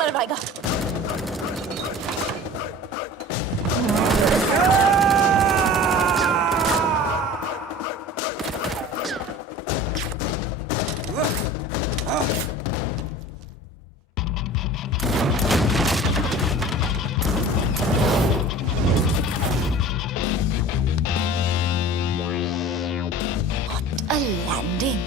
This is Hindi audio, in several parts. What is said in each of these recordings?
मर पाएगा। What a landing.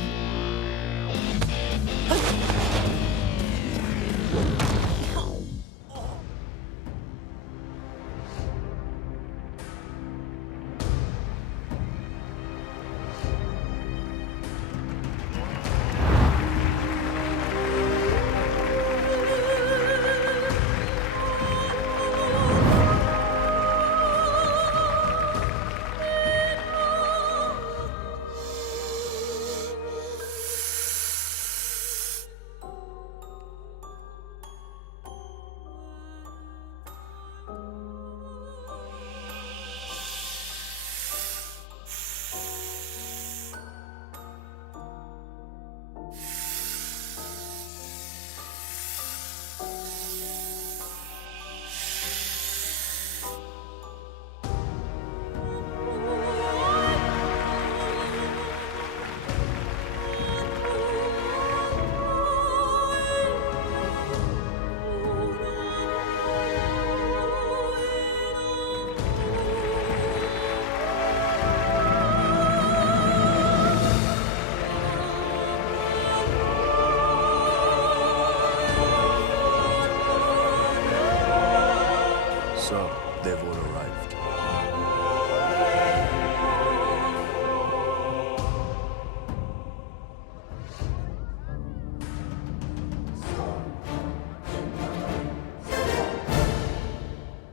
Sir, they've all arrived.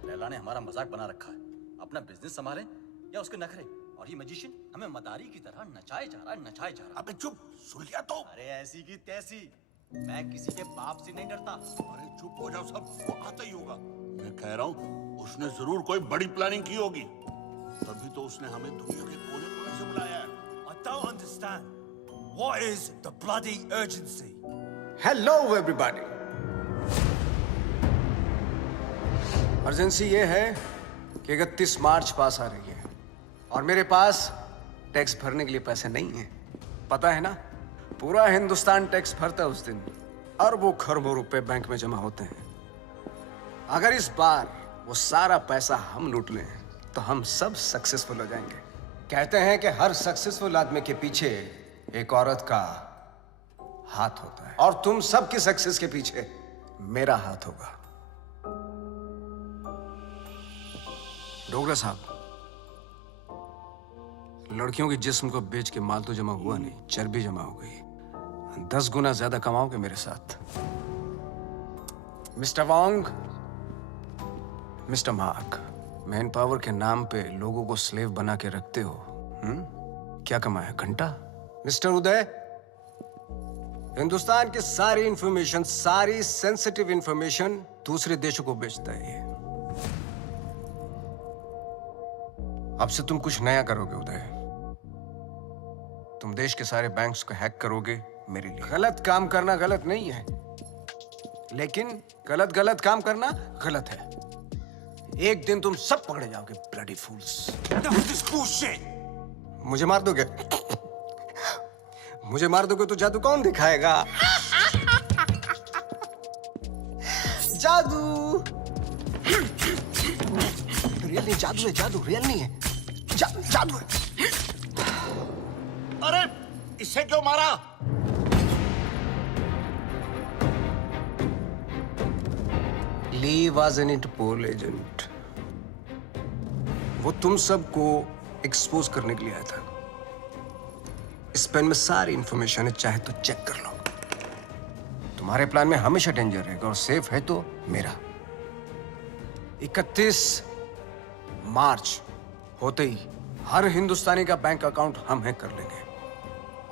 Laila ने हमारा मजाक बना रखा है। अपना बिजनेस संभाले या उसके नखरे। और ये मैजिशियन हमें मदारी की तरह नचाए जा रहा है, नचाए जा रहा है। अबे चुप, सुन लिया तो। अरे ऐसी की तैसी, मैं किसी के बाप से नहीं डरता। अरे चुप हो जाओ, सब वो आता ही होगा। मैं कह रहा हूँ उसने जरूर कोई बड़ी प्लानिंग की होगी, तभी तो उसने हमें दुनिया के कोने कोने से बुलाया है। I don't understand. What is the bloody urgency? Hello everybody. Urgency ये है कि 31 मार्च पास आ रही है और मेरे पास टैक्स भरने के लिए पैसे नहीं हैं। पता है ना, पूरा हिंदुस्तान टैक्स भरता है उस दिन। अरबों खरबों रुपए बैंक में जमा होते हैं। अगर इस बार वो सारा पैसा हम लूट लें तो हम सब सक्सेसफुल हो जाएंगे। कहते हैं कि हर सक्सेसफुल आदमी के पीछे एक औरत का हाथ होता है और तुम सबकी सक्सेस के पीछे मेरा हाथ होगा। डोगरा साहब, लड़कियों के जिस्म को बेच के माल तो जमा हुआ नहीं, चर्बी जमा हो गई। 10 गुना ज्यादा कमाओगे मेरे साथ। मिस्टर वांग, मिस्टर मार्क, मैन पावर के नाम पे लोगों को स्लेव बना के रखते हो। क्या कमाया? घंटा। मिस्टर उदय, हिंदुस्तान की सारी इंफॉर्मेशन, सारी सेंसिटिव इंफॉर्मेशन दूसरे देशों को बेचता है ये। अब से तुम कुछ नया करोगे उदय। तुम देश के सारे बैंक्स को हैक करोगे मेरे लिए। गलत काम करना गलत नहीं है, लेकिन गलत काम करना गलत है। एक दिन तुम सब पकड़े जाओगे, bloody fools. Enough of this bullshit! मुझे मार दोगे? मुझे मार दोगे तो जादू कौन दिखाएगा? जादू रियल नहीं, जादू है, जादू रियल नहीं है, जादू है। अरे इससे क्यों मारा? ली वाज एन इंटरपोल एजेंट। वो तुम सबको एक्सपोज करने के लिए आया था। इस पेन में सारी इंफॉर्मेशन है, चाहे तो चेक कर लो। तुम्हारे प्लान में हमेशा डेंजर रहेगा और सेफ है तो मेरा। 31 मार्च होते ही हर हिंदुस्तानी का बैंक अकाउंट हम हैक कर लेंगे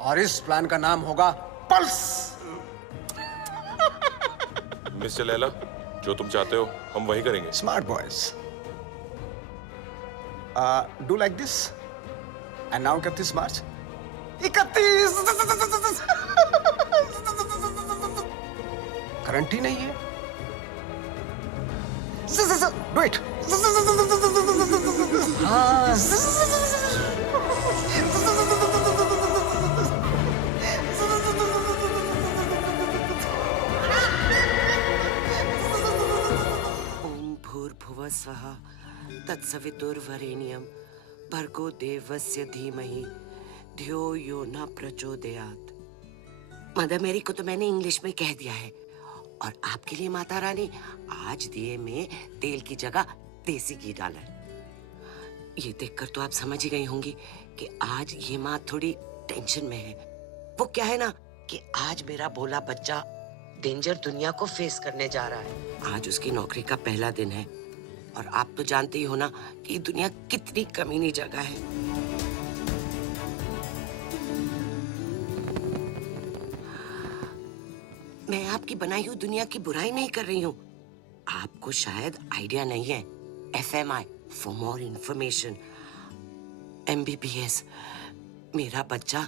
और इस प्लान का नाम होगा पल्स। मिस्टर लैला, जो तुम चाहते हो हम वही करेंगे। Smart boys, do like this and now 31 March. 31 guarantee नहीं है, Do it. हाँ. ओम भूर्भुवः स्वः तत्सवितुर्वरेण्यं भर्गो देवस्य धीमहि धियो यो न प्रचोदयात्। मदर मेरी को तो मैंने इंग्लिश में कह दिया है, और आपके लिए माता रानी आज दिए में तेल की जगह देसी घी डाला है। ये देखकर तो आप समझ ही गई होंगी कि आज ये माँ थोड़ी टेंशन में है। वो क्या है ना कि आज मेरा भोला बच्चा डेंजर दुनिया को फेस करने जा रहा है। आज उसकी नौकरी का पहला दिन है, और आप तो जानते ही हो ना कि ये दुनिया कितनी कमीनी जगह है। मैं आपकी बनाई हुई दुनिया की बुराई नहीं कर रही हूँ। आपको शायद आइडिया नहीं है। FMI for more information, MBBS। मेरा बच्चा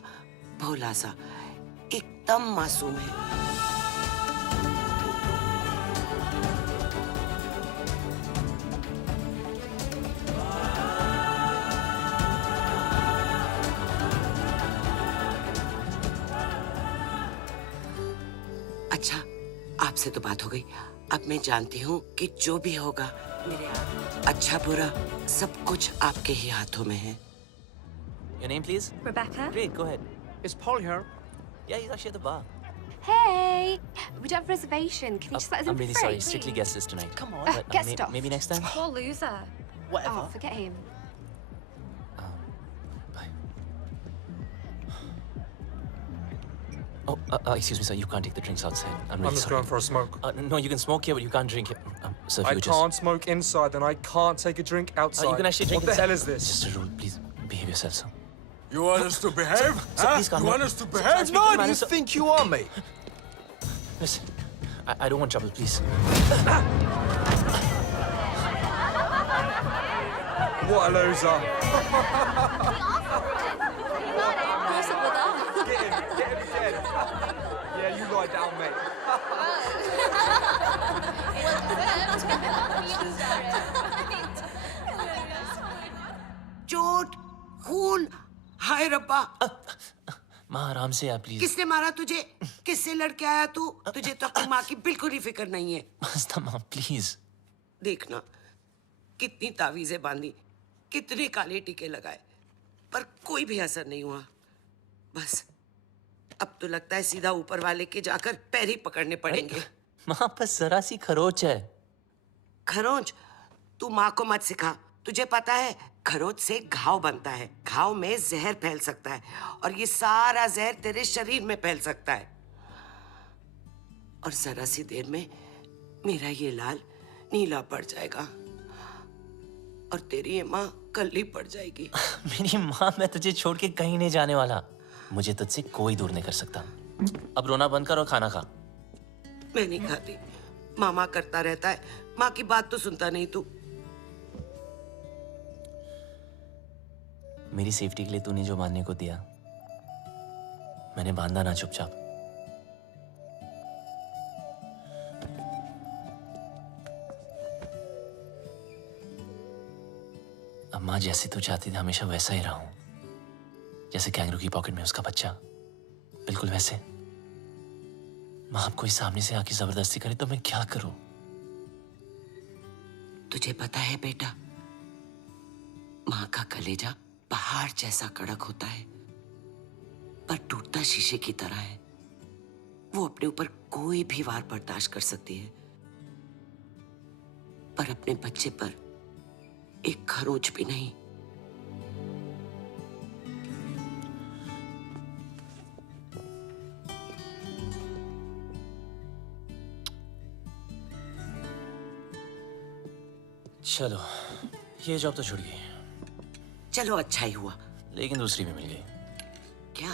भोला सा एकदम मासूम है। अच्छा, आपसे तो बात हो गई। अब मैं जानती हूँ कि जो भी होगा मेरे अच्छा बुरा सब कुछ आपके ही हाथों में है। Your name, please? Rebecca? Great, go ahead. Is Paul here? Yeah, he's actually at the bar. Hey, we don't have a reservation. Can you just let us in I'm really for free, sorry, strictly please? guest list tonight. Come on. But, get stuffed. maybe next time? Poor loser. Whatever. Oh, forget him. Bye. Oh, excuse me, sir. You can't take the drinks outside. I'm really I'm just sorry. going for a smoke. No, you can smoke here, but you can't drink it. Sir, if I you would can't smoke inside, then I can't take a drink outside. You can actually drink What the inside. hell is this? It's just a rule. Please behave yourself, sir. You want us to behave? Sir, please calm You down. want us to behave? No, No, you you think you are, mate? Listen, I don't want trouble, please. What a loser. What's up with that? Get him dead. Yeah, you lie down, mate. चोट, खून, हाय रब्बा। माँ आराम से आप प्लीज। किसने मारा तुझे? किससे लड़के आया तू? तुझे तो अपनी माँ की बिल्कुल ही फिक्र नहीं है। मस्ता माँ प्लीज। देखना कितनी तावीजें बांधी, कितने काले टीके लगाए, पर कोई भी असर नहीं हुआ। बस अब तो लगता है सीधा ऊपर वाले के जाकर पैर ही पकड़ने पड़ेंगे। माँ बस जरा सी खरोच है। खरोंच? तू माँ को मत सिखा। तुझे पता है खरोच से घाव बनता है, घाव में जहर फैल सकता है, और ये सारा जहर तेरे शरीर में फैल सकता है, और जरा सी देर में मेरा ये लाल नीला पड़ जाएगा, और तेरी ये माँ कल्ली पड़ जाएगी। मेरी माँ, मैं तुझे छोड़ के कहीं नहीं जाने वाला। मुझे तुझसे कोई दूर नहीं कर सकता। अब रोना बंद कर और खाना खा। मैं नहीं खाती। मामा करता रहता है, माँ की बात तो सुनता नहीं तू। मेरी सेफ्टी के लिए तूने जो बांधने को दिया, मैंने बांधा ना चुपचाप। अब माँ जैसे तू चाहती थी हमेशा वैसा ही रहा हूं, जैसे कैंगरू की पॉकेट में उसका बच्चा, बिल्कुल वैसे। माँ अब कोई सामने से आके जबरदस्ती करे तो मैं क्या करूं? तुझे पता है बेटा, माँ का कलेजा पहाड़ जैसा कड़क होता है, पर टूटता शीशे की तरह है। वो अपने ऊपर कोई भी वार बर्दाश्त कर सकती है, पर अपने बच्चे पर एक खरोच भी नहीं। चलो, ये जॉब तो छूट गई, चलो अच्छा ही हुआ। लेकिन दूसरी भी मिल गई। क्या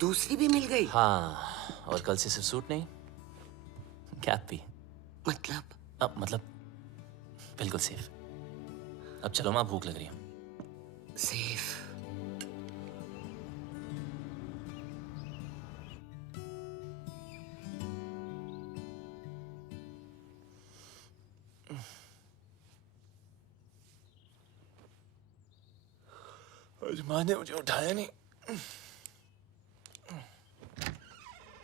दूसरी भी मिल गई? हाँ, और कल से सिर्फ सूट नहीं, कैप भी। मतलब? मतलब बिल्कुल सेफ। अब चलो माँ, भूख लग रही है। सेफ? आज माँ ने मुझे उठाया नहीं।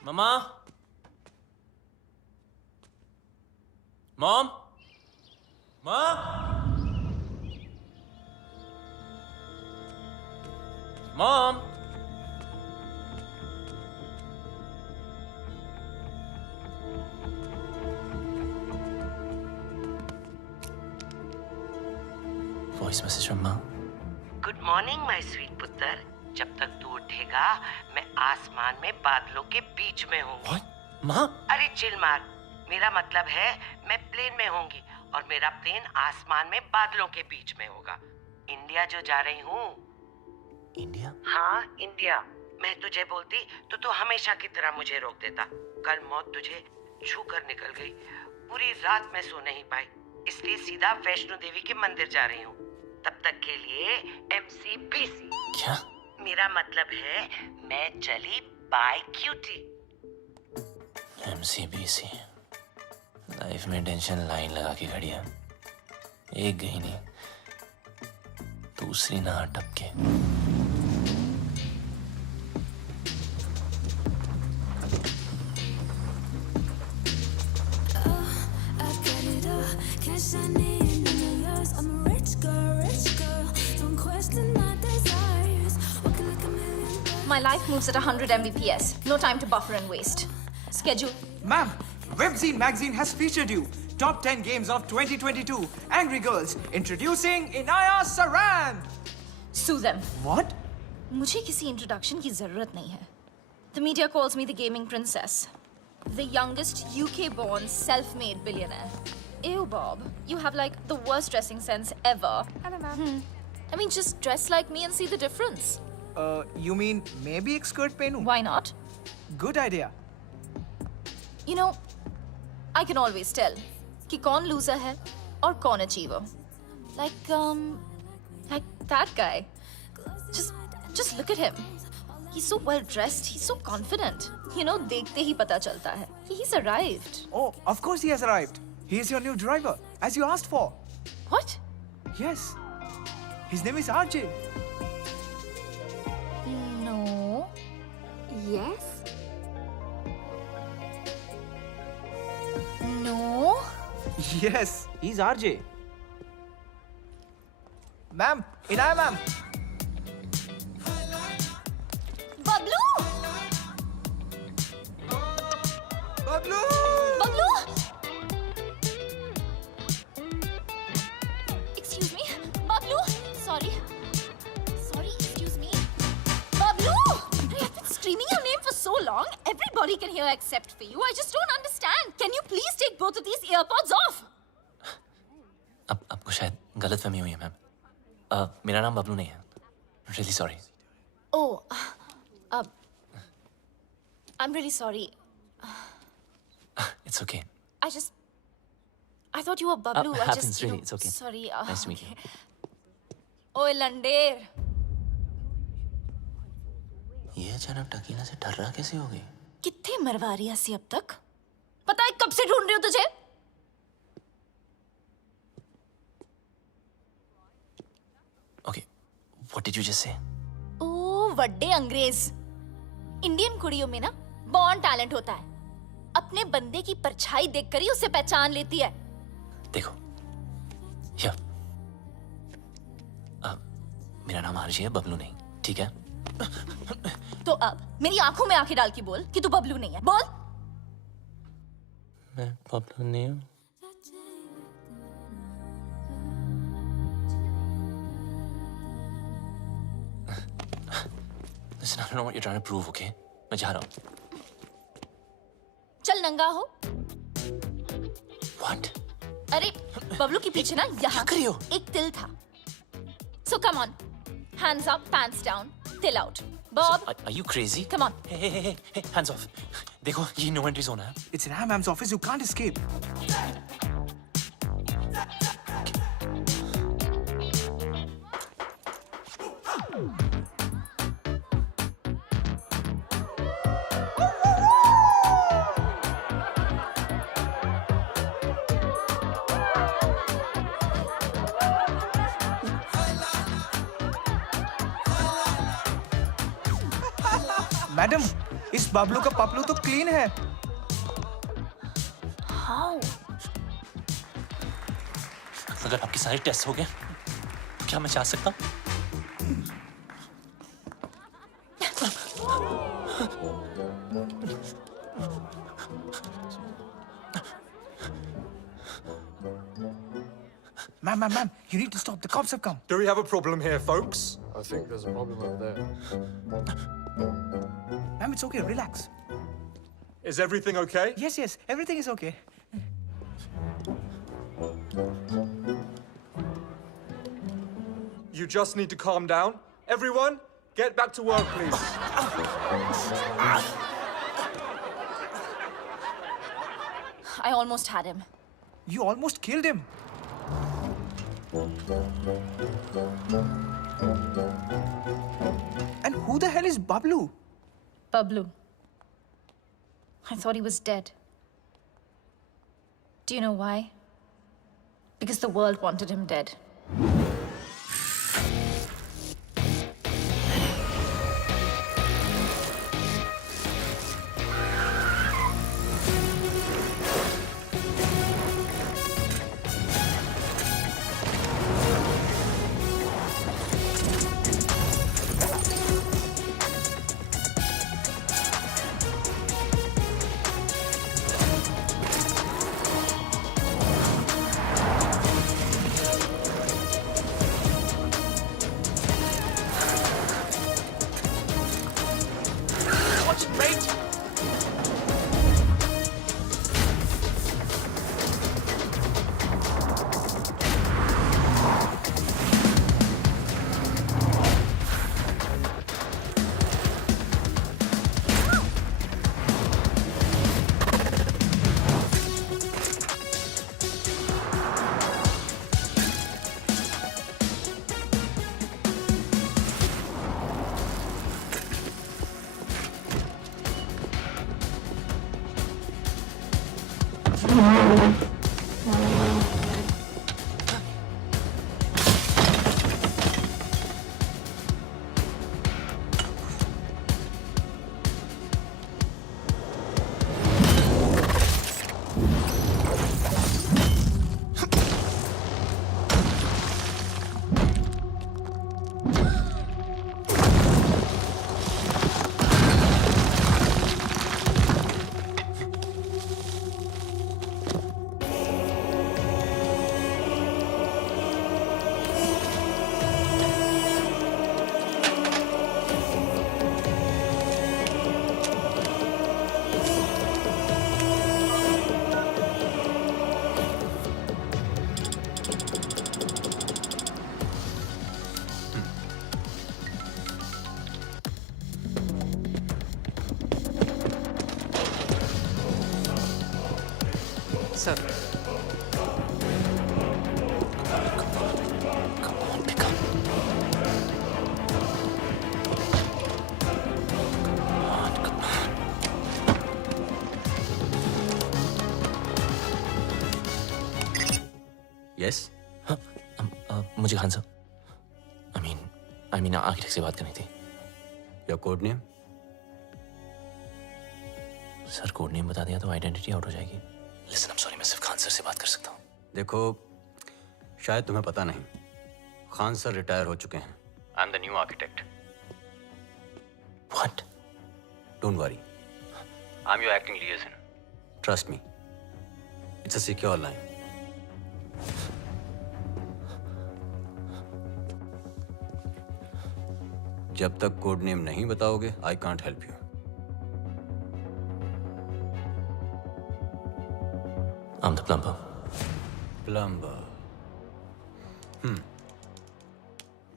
मम्मा, मॉम, माँ, मॉम। वॉइस मैसेज फ्रॉम माँ। गुड मॉर्निंग माय स्वीट पुत्र। जब तक तू उठेगा मैं आसमान में बादलों के बीच में हूँ। माँ? अरे चिल मार, मेरा मतलब है मैं प्लेन में होंगी और मेरा प्लेन आसमान में बादलों के बीच में होगा। इंडिया जो जा रही हूँ। इंडिया? हाँ इंडिया। मैं तुझे बोलती तो तू हमेशा की तरह मुझे रोक देता। कल मौत तुझे छू कर निकल गई। पूरी रात मैं सो नहीं पाई, इसलिए सीधा वैष्णो देवी के मंदिर जा रही हूँ। तब तक के लिए MCBC। क्या? मेरा मतलब है मैं चली बाय क्यूटी। MCBC। लाइफ में टेंशन लाइन लगा के खड़ी है। एक गई नहीं, दूसरी ना टपके। My life moves at 100 Mbps. No time to buffer and waste. Schedule. Ma'am, Webzine magazine has featured you. Top 10 games of 2022. Angry Girls. Introducing Inaya Saran. Sue them. What? मुझे किसी introduction की जरूरत नहीं है. The media calls me the gaming princess. The youngest UK-born self-made billionaire. Ew, Bob. You have like the worst dressing sense ever. Hello, ma'am. I mean, just dress like me and see the difference. You mean maybe एक skirt पहनूं? Why not? Good idea. You know, I can always tell कि कौन loser है और कौन achiever. Like that guy. Just look at him. He's so well dressed. He's so confident. You know, देखते ही पता चलता है. He's arrived. Oh, of course he has arrived. He is your new driver, as you asked for. What? Yes. His name is RJ. No. Yes? No. Yes, he's RJ. Ma'am, Inaya ma'am. Bablu! Bablu! Bablu! Excuse me? Bablu! Sorry. Excuse me. Bablu! I've been screaming your name for so long. Everybody can hear except for you. I just don't understand. Can you please take both of these earpods off? अब आपको शायद गलतफहमी हुई है मैम। मेरा नाम बबलू नहीं है। Really sorry. Oh, I'm really sorry. It's okay. I thought you were Bablu. Happens really. It's okay. Sorry. Nice to meet you. ओए लंडेर. ये अचानक टकीला से ठर्रा कैसे हो गई? कितने मरवा रही है अब तक? पता है कब से ढूंढ रही हूँ तुझे? Okay. What did you just say? ओ वड्डे अंग्रेज. इंडियन कुड़ियों में ना बॉर्न टैलेंट होता है. अपने बंदे की परछाई देखकर ही उसे पहचान लेती है. देखो, मेरा नाम आरजी है, बबलू नहीं, ठीक है? तो अब मेरी आंखों में आंखें डाल के बोल कि तू बबलू नहीं है. बोल. मैं बबलू नहीं हूँ. Listen, I don't know what you're trying to prove, okay? मैं जा रहा हूँ. चल नंगा हो. What? अरे बबलू के पीछे ना यहाँ कर रही हो? एक तिल था. So come on, hands up, pants down, till out. Bob, Are you crazy? come on. Hey, hands off. देखो, ये no entry zone है. It's Inaya ma'am's office. You can't escape. Madam, इस बबलू का पपलू तो क्लीन है। How? अगर आपके सारे टेस्ट हो गए, क्या मैं जा सकता हूँ? Ma'am, you need to stop. The cops have come. Do we have a problem here, folks? I think there's a problem over there. Ma'am, it's okay. Relax. Is everything okay? Yes, everything is okay. You just need to calm down. Everyone, get back to work, please. I almost had him. You almost killed him. And who the hell is Bablu? Bablu. I thought he was dead. Do you know why? Because the world wanted him dead. Sir. Come on, pick up. Come on. Yes हाँ, मुझे खान साहब I mean आर्किटेक्ट से बात करनी थी। Your code name? Sir code name बता दिया तो आइडेंटिटी आउट हो जाएगी। लिसन, I'm sorry, मैं सिर्फ खान सर से बात कर सकता हूँ। देखो, शायद तुम्हें पता नहीं, खान सर रिटायर हो चुके हैं। I am the new architect. What? Don't worry, I am your acting लिएजन। Trust me, it's a secure line. जब तक कोड नेम नहीं बताओगे, I can't help you. I'm the plumber. Plumber.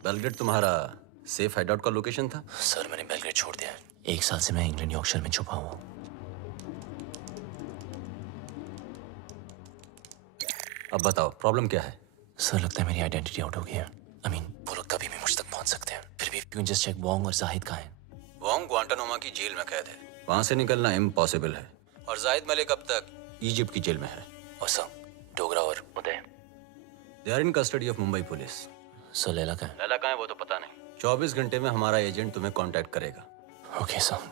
Belgrade तुम्हारा सेफ हाइडआउट का लोकेशन था? सर मैंने बेलग्रेड छोड़ दिया है। 1 साल से मैं इंग्लैंड यॉर्कशायर में छुपा हुआ हूँ। अब बताओ, प्रॉब्लम क्या है? सर लगता है मेरी आइडेंटिटी आउट हो गई है। I mean, वो लोग कभी भी मुझ तक पहुंच सकते हैं। फिर भी you can just check Wong और जाहिद कहाँ हैं। वोंग ग्वांटानामो की जेल में कैद है, वहां से निकलना इम्पॉसिबल है। और जाहिद मलिक अब तक इजिप्ट की जेल में है। और सर डोगरा और Uday, they are in custody of Mumbai police. Sir Laila कहाँ है? लैला कहाँ है वो तो पता नहीं। 24 घंटे में हमारा एजेंट तुम्हें कांटेक्ट करेगा। Okay sir.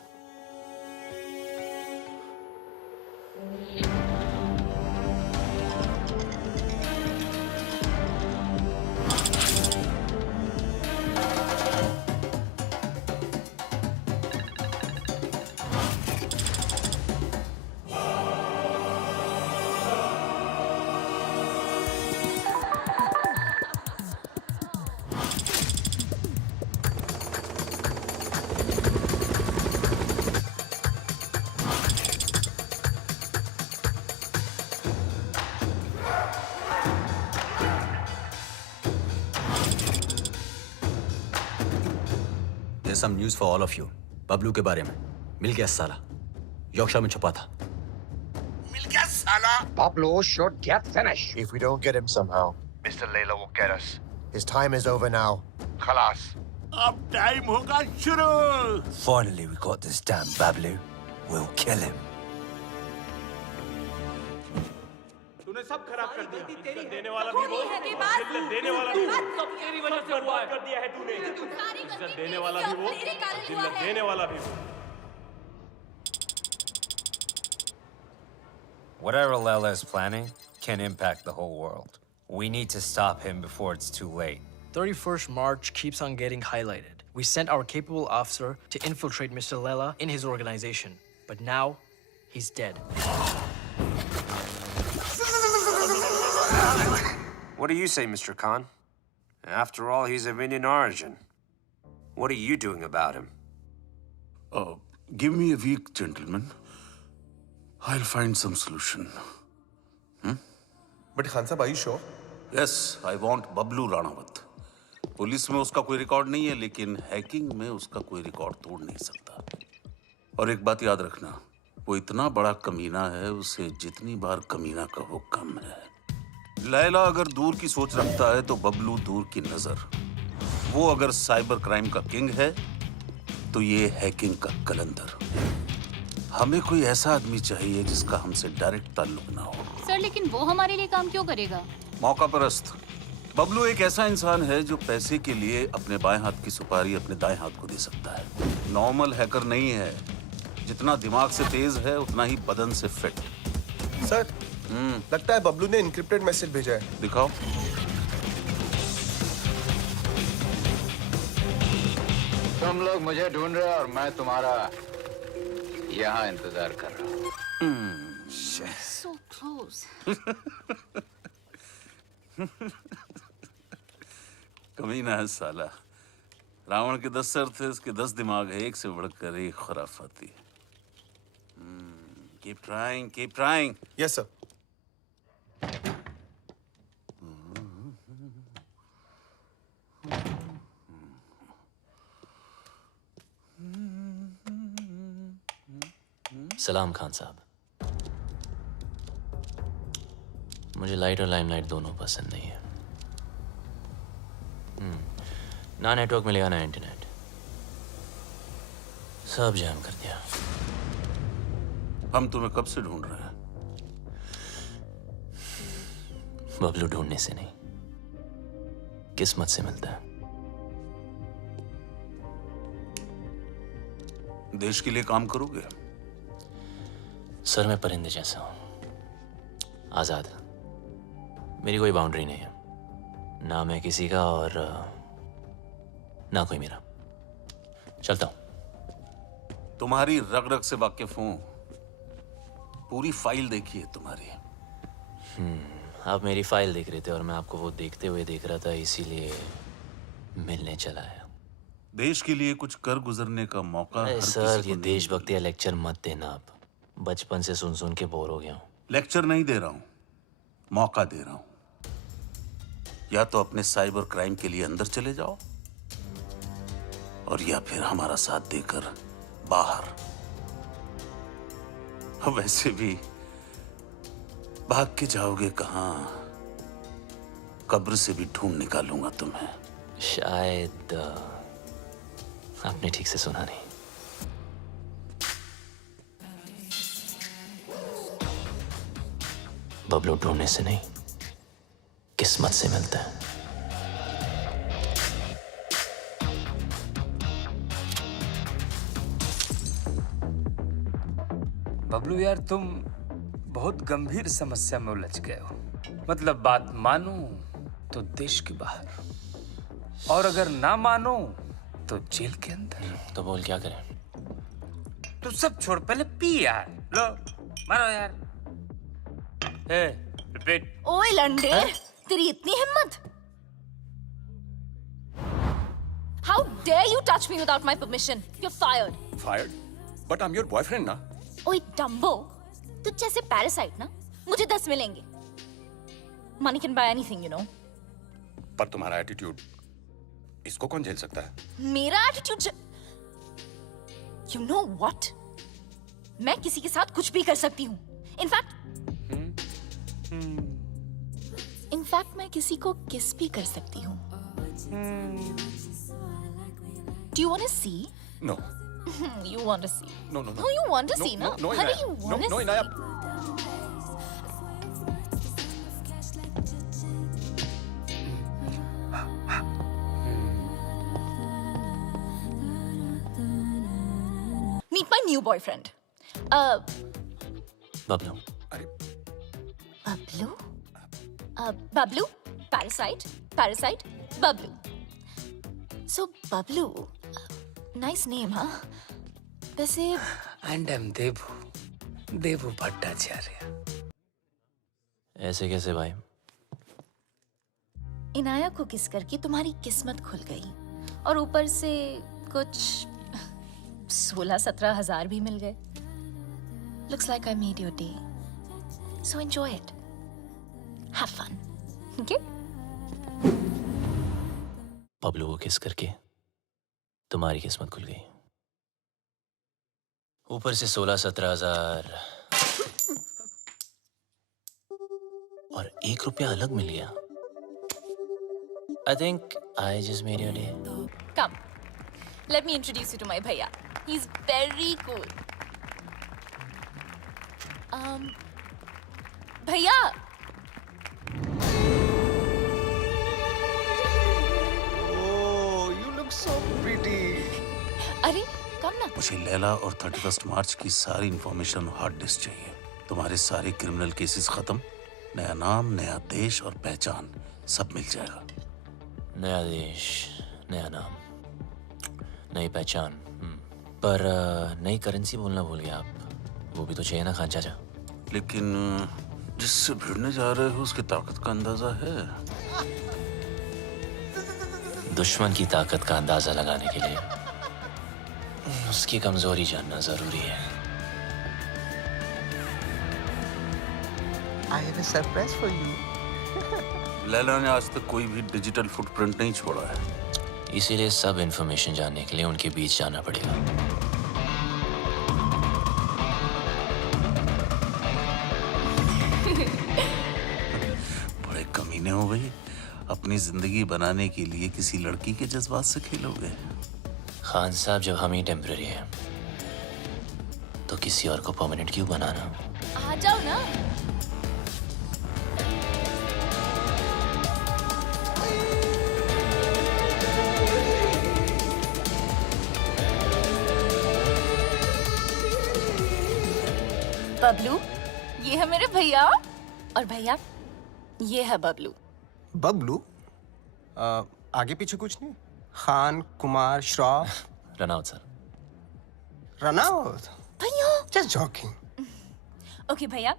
There's some news for all of you. Bablu के बारे में मिल गया साला, यॉर्कशायर में छुपा था। मिल गया साला। Pablo should get finished. If we don't get him somehow, Mr. Layla will get us. His time is over now. Khalas. अब टाइम होगा शुरू। Finally, we got this damn Bablu. We'll kill him. तूने सब खराब कर दिया। इज्जत देने वाला भी वो, जिल्लत देने वाला भी वो। सब तेरी वजह से बर्बाद कर दिया है तूने। इज्जत देने वाला भी वो, जिल्लत देने वाला भी वो। Whatever Layla is planning can impact the whole world. We need to stop him before it's too late. 31st March keeps on getting highlighted. We sent our capable officer to infiltrate Mr. Layla in his organization, but now he's dead. What do you say, Mr. Khan? After all, he's of Indian origin. What are you doing about him? Give me a week, gentlemen. I'll find some solution. But Khan Sahib, are you sure? Yes, I want Bablu Ranawat. Police में उसका कोई रिकॉर्ड नहीं है, लेकिन हैकिंग में उसका कोई रिकॉर्ड तोड़ नहीं सकता। और एक बात याद रखना, वो इतना बड़ा कमीना है, उसे जितनी बार कमीना कहो कम है। लैला अगर दूर की सोच रखता है तो बबलू दूर की नजर। वो अगर साइबर क्राइम का किंग है तो ये हैकिंग का कलंदर। हमें कोई ऐसा आदमी चाहिए जिसका हमसे डायरेक्ट ताल्लुक ना हो। सर, लेकिन वो हमारे लिए काम क्यों करेगा? मौका परस्त। बबलू एक ऐसा इंसान है जो पैसे के लिए अपने बाएं हाथ की सुपारी अपने दाएं हाथ को दे सकता है। नॉर्मल हैकर नहीं है। जितना दिमाग से तेज है उतना ही बदन से फिट। सर, लगता है बबलू ने एन्क्रिप्टेड मैसेज भेजा है। दिखाओ। तुम लोग मुझे ढूंढ रहे हो और मैं तुम्हारा यहाँ इंतजार कर रहा हूँ। So close. कमीना है साला। रावण के 10 सर थे, उसके 10 दिमाग है, एक से बढ़कर एक खुराफाती। Keep trying, keep trying. Yes, sir. सलाम खान साहब। मुझे लाइट और लाइमलाइट दोनों पसंद नहीं है। ना नेटवर्क मिलेगा ना इंटरनेट, सब जैम कर दिया। हम तुम्हें कब से ढूंढ रहे हैं? बबलू ढूंढने से नहीं, किस्मत से मिलता है। देश के लिए काम करोगे? सर, मैं परिंदे जैसा हूं, आजाद। मेरी कोई बाउंड्री नहीं है, ना मैं किसी का और ना कोई मेरा। चलता हूं। तुम्हारी रग रग से वाकिफ हूं, पूरी फाइल देखी है तुम्हारी। आप मेरी फाइल देख रहे थे और मैं आपको वो देखते हुए देख रहा था, इसीलिए मिलने चला आया। देश के लिए कुछ कर गुजरने का मौका हर सर, किसी को ये नहीं देशभक्ति या लेक्चर मत देना। आप बचपन से सुन सुन के बोर हो गया हूँ। लेक्चर नहीं दे रहा हूं, मौका दे रहा हूं। या तो अपने साइबर क्राइम के लिए अंदर चले जाओ, और या फिर हमारा साथ देकर बाहर। वैसे भी भाग के जाओगे कहां? कब्र से भी ढूंढ निकालूंगा तुम्हें। शायद आपने ठीक से सुना नहीं। बबलू ढूंढने से नहीं, किस्मत से मिलता है। बबलू यार, तुम बहुत गंभीर समस्या में उलझ गए हो। मतलब बात मानो तो देश के बाहर और अगर ना मानो तो जेल के अंदर। तो बोल क्या करें? तू सब छोड़, पहले पी यार। लो मारो यार। रिपीट। ओए लंडे, तेरी इतनी हिम्मत? How dare you touch me without my permission? You're fired. Fired? But I'm your boyfriend ना? ओए डम्बो, तुझ जैसे पैरासाइट ना मुझे 10 मिलेंगे। Money can buy anything, you know. पर तुम्हारा एटीट्यूड, इसको कौन झेल सकता है? मेरा एटीट्यूड? You know what? मैं किसी के साथ कुछ भी कर सकती हूँ। इनफैक्ट मैं किसी को किस भी कर सकती हूँ। Do you want to see? No. You want to see? No, no, no. No, you want to see, No, no? no, Honey, Inaya. you want to No, see? Inaya. Meet my new boyfriend. Bablu. Bablu? Bablu? Parasite? Bablu. So, Bablu. Nice name, huh? वैसे And I'm देवू भट्टाचार्य। ऐसे कैसे भाई? इनाया को किस करके तुम्हारी किस्मत खुल गई और ऊपर से कुछ 16-17 हजार भी मिल गए। Looks like I made your day. So enjoy it. Have fun. Okay? Bablu को किस करके तुम्हारी किस्मत खुल गई, ऊपर से 16-17 हजार और 1 रुपया अलग मिल गया। I think I just made your day. Come. Let me introduce you to my bhaiya. He's very cool. Bhaiya. Oh, you look so pretty. अरे कम ना। मुझे लैला और 31 मार्च की सारी इंफॉर्मेशन हार्ड डिस्क चाहिए। तुम्हारे सारे क्रिमिनल केसेस खत्म, नया नाम, नया देश और पहचान सब मिल जाएगा। नया देश, नया नाम, नई पहचान, पर नई करेंसी बोलना भूल गया आप। वो भी तो चाहिए ना खान चाचा। लेकिन जिससे भिड़ने जा रहे हो उसकी ताकत का अंदाजा है? दुश्मन की ताकत का अंदाजा लगाने के लिए उसकी कमजोरी जानना जरूरी है। I have a surprise for you. Laila ने आज तक कोई भी डिजिटल फुटप्रिंट नहीं छोड़ा है, इसीलिए सब इंफॉर्मेशन जानने के लिए उनके बीच जाना पड़ेगा। बड़े कमीने हो गई, अपनी जिंदगी बनाने के लिए किसी लड़की के जज्बात से खेलोगे। खान साहब, जब हम ही टेम्पररी हैं तो किसी और को परमानेंट क्यों बनाना? आ जाओ ना। बबलू, ये है मेरे भैया, और भैया ये है बबलू। बबलू? आगे पीछे कुछ नहीं? Khan, Kumar, Shroff? Run out sir. Run out? भैया Just joking. ओके भैया,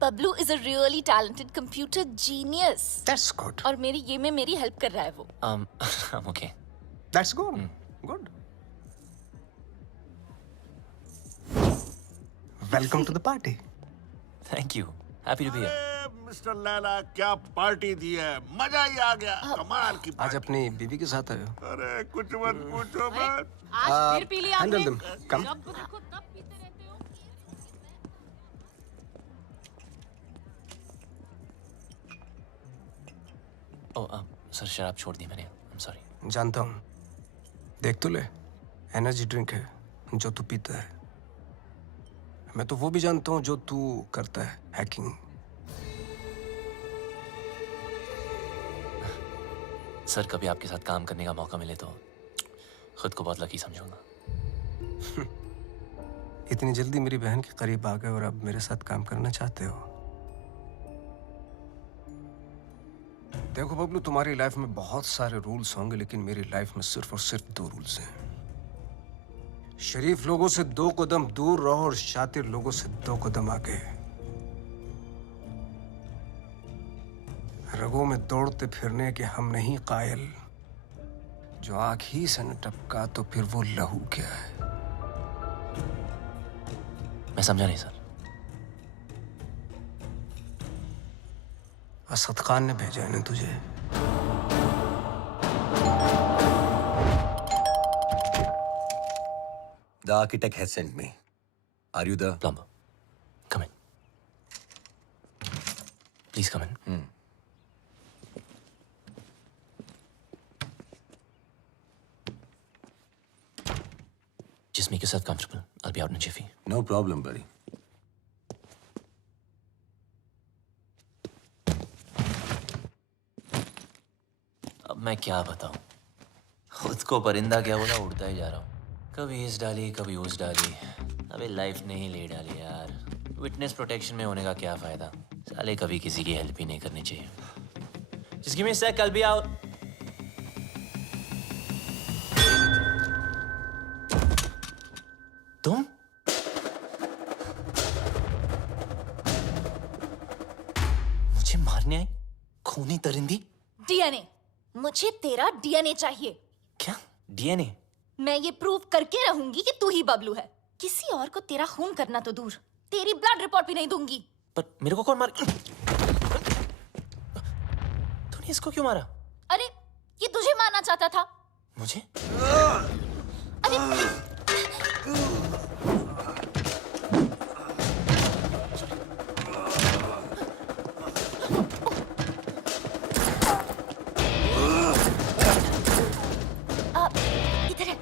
Bablu is a really talented computer genius. That's good. और मेरी ये में मेरी हेल्प कर रहा है वो। I'm okay. That's good. Good. Welcome to the party. Thank you. Happy to be here. Mister Laila, क्या पार्टी दी है, मजा ही आ गया। कमाल की आज अपनी बीवी के साथ आए हो? अरे कुछ मत पूछो मत। आज फिर पी लिया आपने। Handle them. Come. जब देखो तब पीते रहते हो। ओह सर, शराब छोड़ दी मैंने। I'm sorry. जानता हूँ। देख तो ले, एनर्जी ड्रिंक है जो तू पीता है। मैं तो वो भी जानता हूँ जो तू करता है, हैकिंग। सर, कभी आपके साथ काम करने का मौका मिले तो खुद को बहुत लकी समझूंगा। इतनी जल्दी मेरी बहन के करीब आ गए और अब मेरे साथ काम करना चाहते हो? देखो बबलू, तुम्हारी लाइफ में बहुत सारे रूल्स होंगे, लेकिन मेरी लाइफ में सिर्फ और सिर्फ 2 रूल्स हैं। शरीफ लोगों से 2 कदम दूर रहो और शातिर लोगों से 2 कदम आगे। रगों में दौड़ते फिरने के हम नहीं कायल। जो आंख ही से न टपका तो फिर वो लहू क्या है? मैं समझा नहीं सर। असद खान ने भेजा है ना तुझे? The architect has sent me. Are you the plumber? Come in. Please come in. Just make yourself comfortable. I'll be out in a jiffy. No problem, buddy. अब मैं क्या बताऊं? खुद को परिंदा क्या बोला, उड़ता ही जा रहा हूं। कभी इस डाली कभी उस डाली। अबे लाइफ ने ही ले डाली यार। विटनेस प्रोटेक्शन में होने का क्या फायदा? साले कभी किसी की हेल्प ही नहीं करनी चाहिए। Just give me a sec, I'll be out. तुम? मुझे मारने आई? खूनी दरिंदी? डीएनए। मुझे तेरा डीएनए चाहिए। क्या? डीएनए? मैं ये प्रूव करके रहूंगी कि तू ही बबलू है। किसी और को तेरा खून करना तो दूर, तेरी ब्लड रिपोर्ट भी नहीं दूंगी। पर मेरे को कौन मार? तूने इसको क्यों मारा? अरे ये तुझे मारना चाहता था। मुझे? अरे इधर है।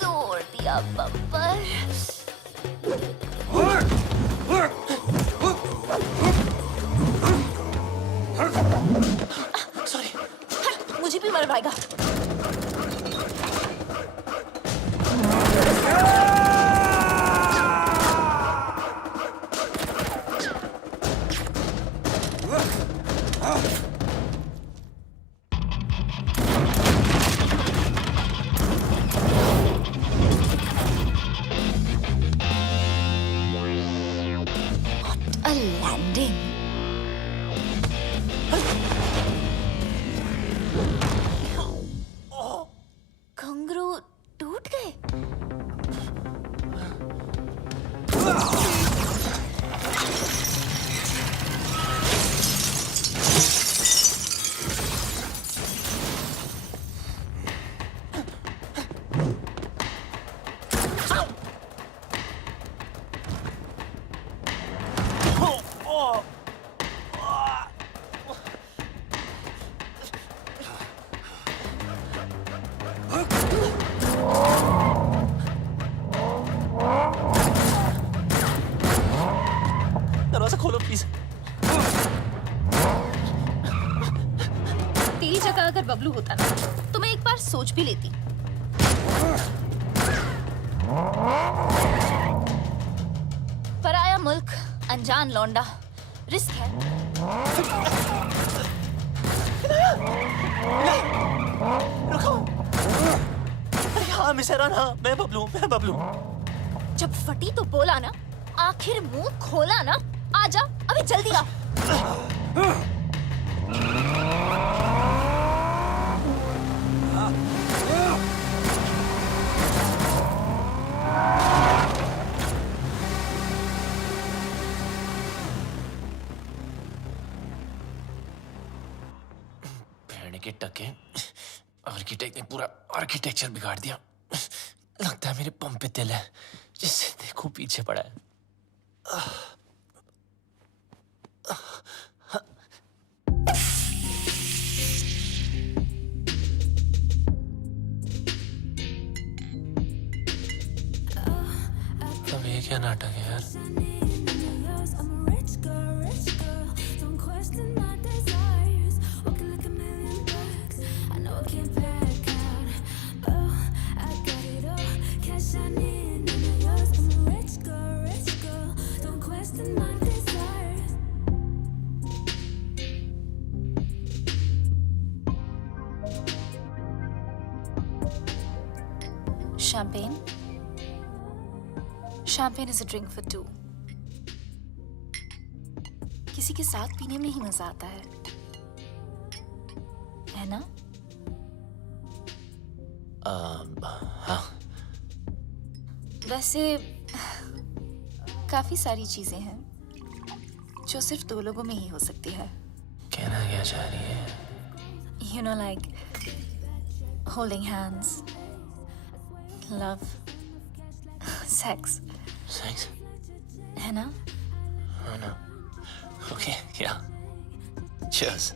तोड़ दिया बब्बर। सॉरी। मुझे भी मरवाएगा। A landing. घुंघरू टूट गए। दरवाजा खोलो प्लीज। तेरी जगह अगर बबलू होता ना तो मैं एक बार सोच भी लेती। पराया मुल्क, अनजान लौंडा, रिस्क है। रुको। अरे हाँ मिसेरान, हाँ मैं बबलू। जब फटी तो बोला ना, आखिर मुंह खोला ना। आजा अभी जल्दी आ। भेड़ के टके, आर्किटेक्ट ने पूरा आर्किटेक्चर बिगाड़ दिया। लगता है मेरे पंप पे तिल है, जिससे देखो पीछे पड़ा है। क्या नाटक है यार? Champagne? Champagne is a drink for two. किसी के साथ पीने में ही मजा आता है ना? हाँ। वैसे काफी सारी चीजें हैं जो सिर्फ दो लोगों में ही हो सकती है. कहना क्या चाह रही है? You know, like holding hands, love, sex. Sex? है ना? Oh no. Okay, yeah. Cheers.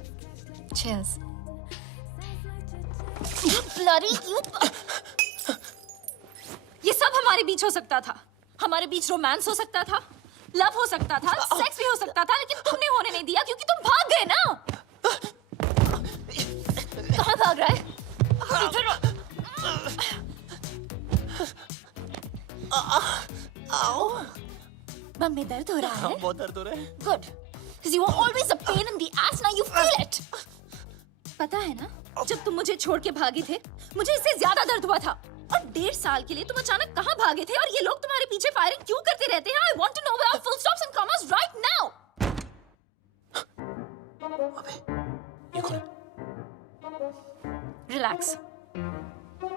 Cheers. You bloody you. ये सब हमारे बीच हो सकता था. हमारे बीच रोमांस हो सकता था, लव हो सकता था, सेक्स भी हो सकता था, लेकिन तुमने होने नहीं दिया क्योंकि तुम भाग गए ना. कहाँ भाग रहा है? इधर. आओ. बम में दर्द हो रहा है? हाँ, बहुत दर्द हो रहा है. Good. Because you were always a pain in the ass. Now you feel it. पता है ना? जब तुम मुझे छोड़ के भागे थे, मुझे इससे ज्यादा दर्द हुआ था. और 1.5 साल के लिए तुम अचानक कहाँ भागे थे और ये लोग तुम्हारे पीछे फायरिंग क्यों करते रहते हैं? I want to know where our full stops and commas right now. ये कौन? Relax.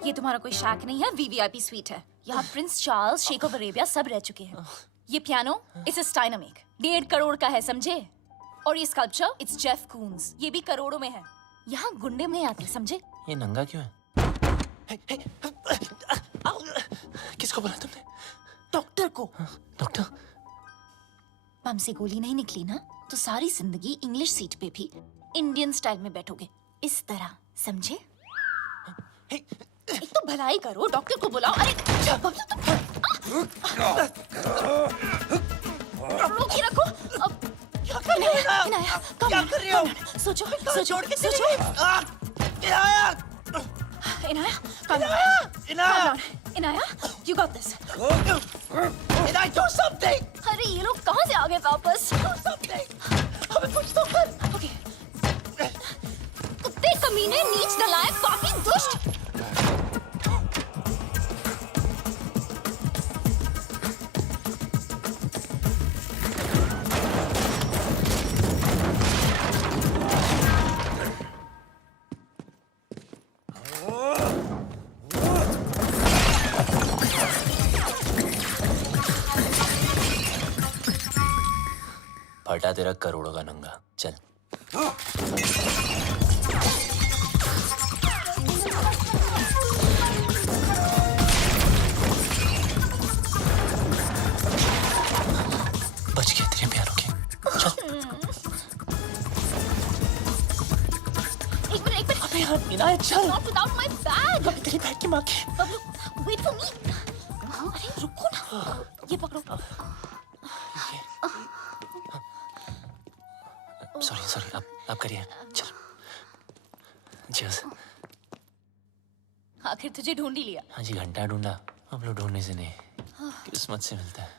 ये तुम्हारा कोई शैक नहीं है, VVIP स्वीट है. यहाँ प्रिंस चार्ल्स, शेख ऑफ अरेबिया सब रह चुके हैं. ये पियानो, इसे स्टाइनर मेक, 1.5 करोड़ का है, समझे? और ये स्कल्पचर, इट्स जेफ कून्स, ये भी करोड़ों में है. यहाँ गुंडे में आते, समझे? ये नंगा क्यों है? किसको बोला तुमने? डॉक्टर को. डॉक्टर? बम से गोली नहीं निकली ना, तो सारी जिंदगी इंग्लिश सीट पे भी इंडियन स्टाइल में बैठोगे, इस तरह, समझे? एक तो भलाई करो, डॉक्टर को बुलाओ. अरे रोकी रखो. अब क्या कर रही हो? इनाया, क्या कर रही हो? सोचो, सोचो, सोचो. Inaya, Inaya, you got this. Inaya, do something. अरे ये लोग कहाँ से आ गए वापस? Do something. हमें कुछ तो कर. Okay. कुत्ते कमीने, नीच नलायक, पापी, दुष्ट. फटा तेरा करोड़ों का नंगा. चल. बच गया तेरे प्यारों के. चल. एक मिनट. अबे यार, इनायत चल. Not without my bag. अबे तेरी बैग की माँ की. Bablu, wait for me. अरे रुको ना. ये पकड़ो. सॉरी, आप करिए. चल. Cheers. आखिर तुझे ढूंढ ही लिया. हाँ जी, घंटा ढूंढा. अब लोग ढूंढने से नहीं, किस्मत से मिलता है.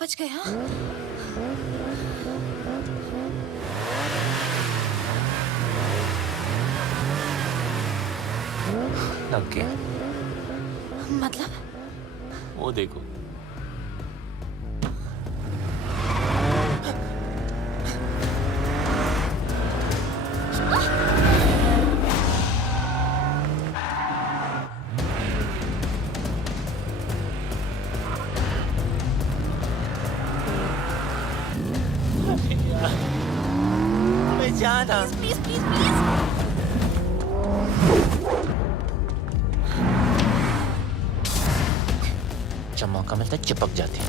बच गया. लग गया. मतलब? वो देखो. जाना. Please, please, please. जब मौका मिलता है चिपक जाती है.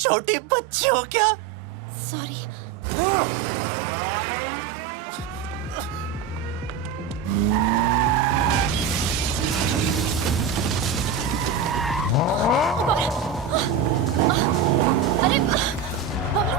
छोटी बच्ची हो क्या? Sorry. अरे बबलू,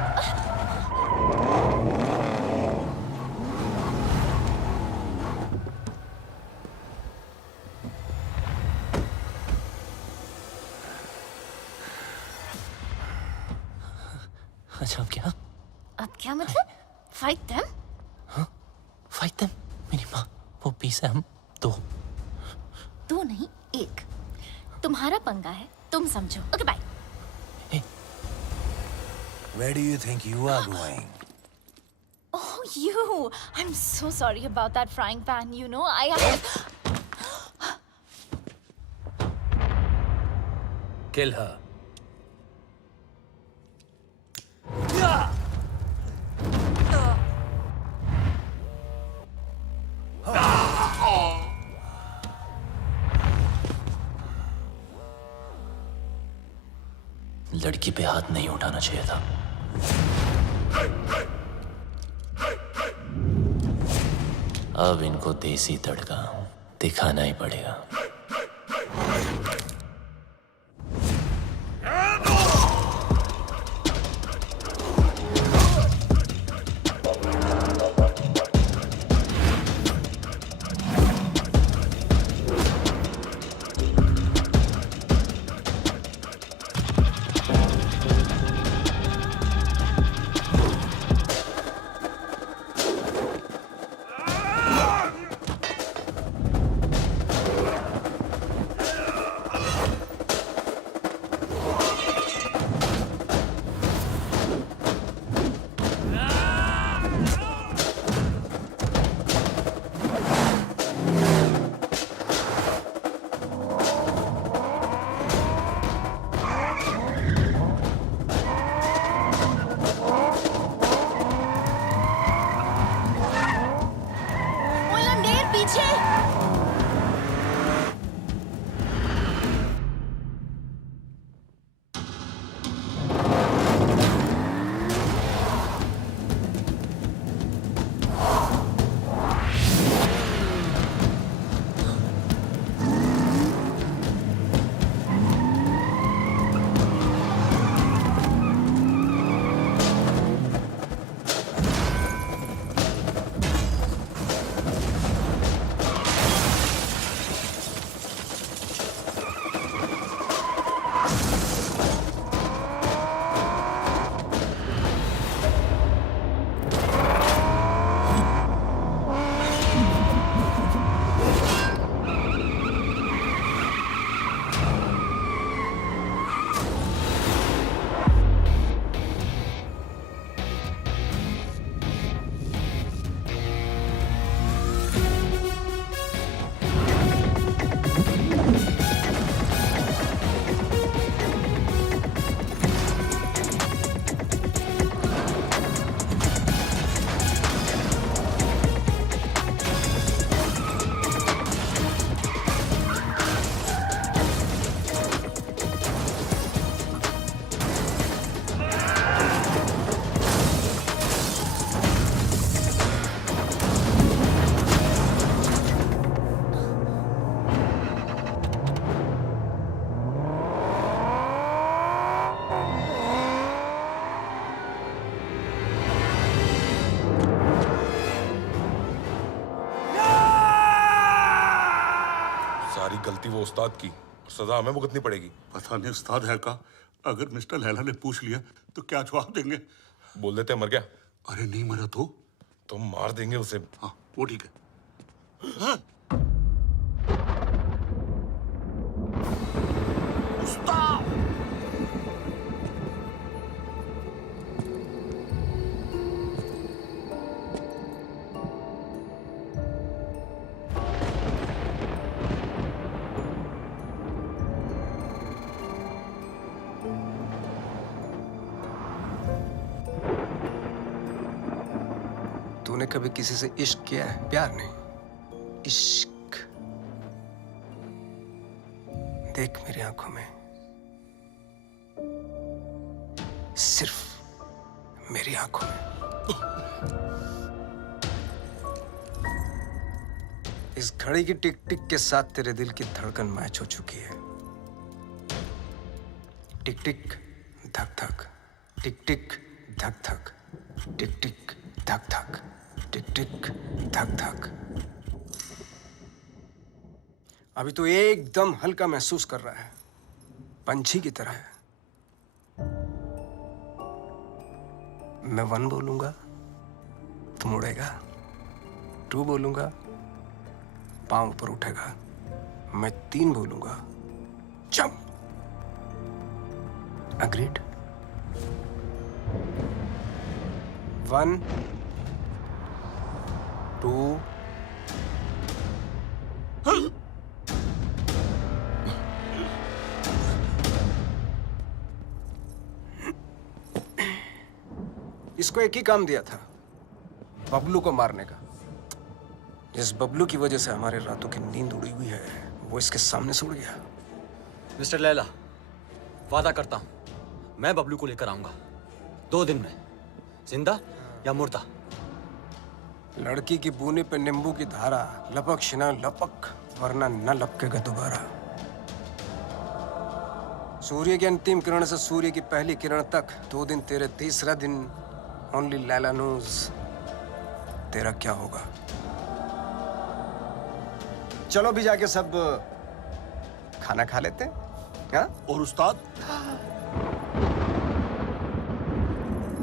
अच्छा क्या? अब क्या मतलब? Fight them? Fight them? मेरी माँ, वो 20 है, हम 2। 2 नहीं 1। तुम्हारा पंगा है, तुम समझो। Okay bye. Where do you think you are going? Oh, you. I'm so sorry about that frying pan. You know, I Kill her. लड़की पे हाथ नहीं उठाना चाहिए था। अब इनको देसी तड़का दिखाना ही पड़ेगा। गलती वो उस्ताद की, सजा हमें भुगतनी पड़ेगी। पता नहीं उस्ताद है का, अगर मिस्टर लैला ने पूछ लिया तो क्या जवाब देंगे? बोल देते मर गया। अरे नहीं मरा तो मार देंगे उसे। हाँ वो ठीक है। हाँ? तूने कभी किसी से इश्क किया है? प्यार नहीं, इश्क। देख मेरी आंखों में, सिर्फ मेरी आंखों में। इस घड़ी की टिक टिक के साथ तेरे दिल की धड़कन मैच हो चुकी है। टिक टिक धक धक, टिक टिक धक धक, टिक टिक धक धक, टिक टिक धक धक। अभी तो एकदम हल्का महसूस कर रहा है, पंछी की तरह है। मैं 1 बोलूंगा तो मुड़ेगा, 2 बोलूंगा पांव ऊपर उठेगा, मैं 3 बोलूंगा जंप। अग्रीड? 1 2 इसको एक ही काम दिया था, बबलू को मारने का। जिस बबलू की वजह से हमारे रातों की नींद उड़ी हुई है, वो इसके सामने से उड़ गया। मिस्टर लैला, वादा करता हूं मैं बबलू को लेकर आऊंगा 2 दिन में, जिंदा या मुर्दा। लड़की की बूनी पे नींबू की धारा, लपक शिना लपक, वरना न लपकेगा दोबारा। सूर्य की अंतिम किरण से सूर्य की पहली किरण तक 2 दिन तेरे, तीसरा दिन ओनली लैला नोज तेरा क्या होगा। चलो भी जाके सब खाना खा लेते हैं, हाँ? और उस्ताद?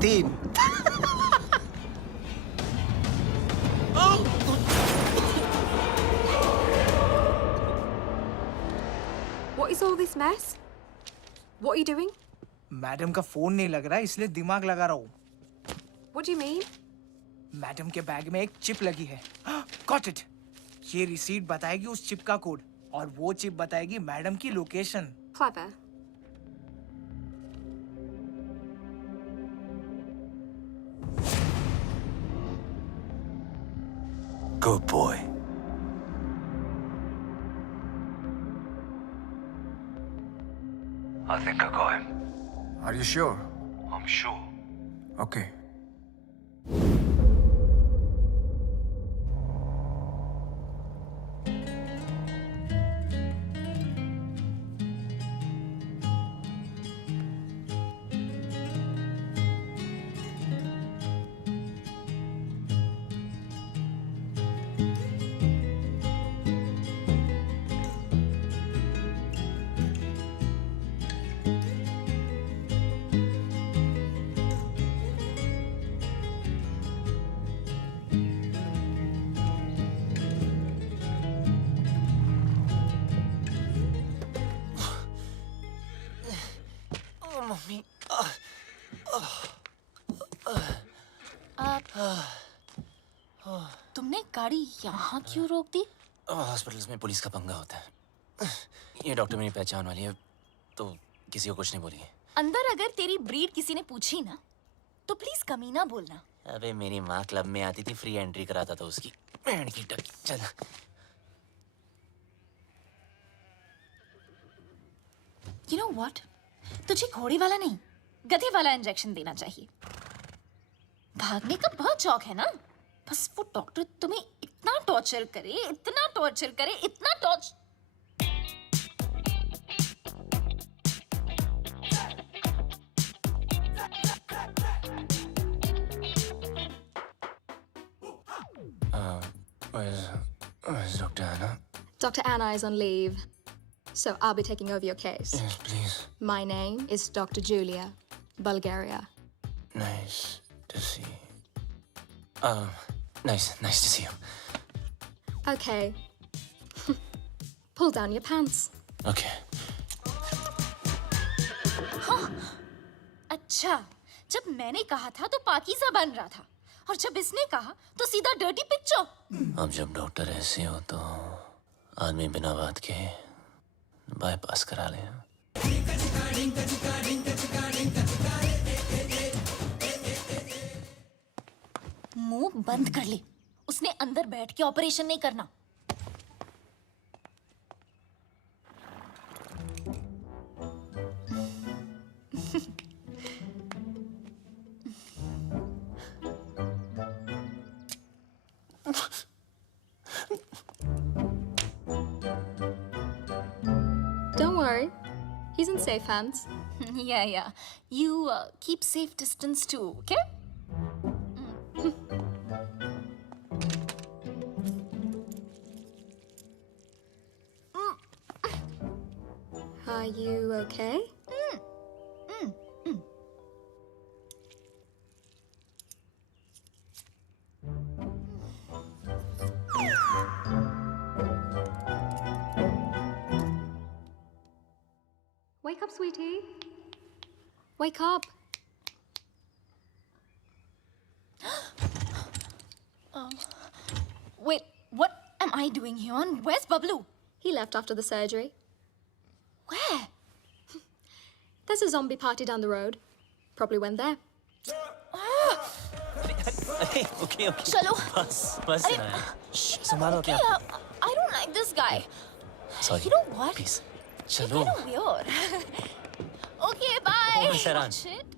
3 What is all this mess? What are you doing? Madam का फोन नहीं लग रहा, इसलिए दिमाग लगा रहा हूँ। What do you mean? Madam के बैग में एक चिप लगी है। Got it. ये रिसीट बताएगी उस चिप का कोड, और वो चिप बताएगी मैडम की location. Clever. Good boy. I think I got him. Are you sure? I'm sure. Okay. Mummy तुमने गाड़ी यहाँ क्यों रोक दी? हॉस्पिटल्स में पुलिस का पंगा होता है। ये डॉक्टर मेरी पहचान वाली है, तो किसी को कुछ नहीं बोलिए। अंदर अगर तेरी ब्रीड किसी ने पूछी ना, तो प्लीज कमीना बोलना। अबे मेरी माँ क्लब में आती थी, फ्री एंट्री कराता था उसकी। बैंड की टकी। चल। You know what? तुझे घोड़े वाला नहीं, गधे वाला इंजेक्शन देना चाहिए। भागने का बहुत शौक है ना? बस वो डॉक्टर तुम्हें इतना टॉर्चर करे, इतना टॉर्चर करे, इतना torture. Where's Dr. Anna? Dr. Anna is on leave, so I'll be taking over your case. Yes, please. My name is Dr. Julia, Bulgaria. Nice to see. Nice to see you. Okay. Pull down your pants. Okay. हाँ, अच्छा, जब मैंने कहा था तो पाकीज़ा बन रहा था, और जब इसने कहा तो सीधा डर्टी पिक्चर। अब जब डॉक्टर ऐसे हो तो आदमी बिना बात के बाईपास करा ले। मुंह बंद कर ले, उसने अंदर बैठ के ऑपरेशन नहीं करना। He's in safe hands. Yeah. You keep safe distance too, okay? Are you okay? Wake up, sweetie. Wake up. Wait, what am I doing here? And where's Bablu? He left after the surgery. Where? There's a zombie party down the road. Probably went there. Okay. चलो. बस अरे, ना. संभालो क्या? I don't like this guy. Sorry. You know what? Please. You're चलो. kind of weird. Okay, bye. Oh, Miss Iran.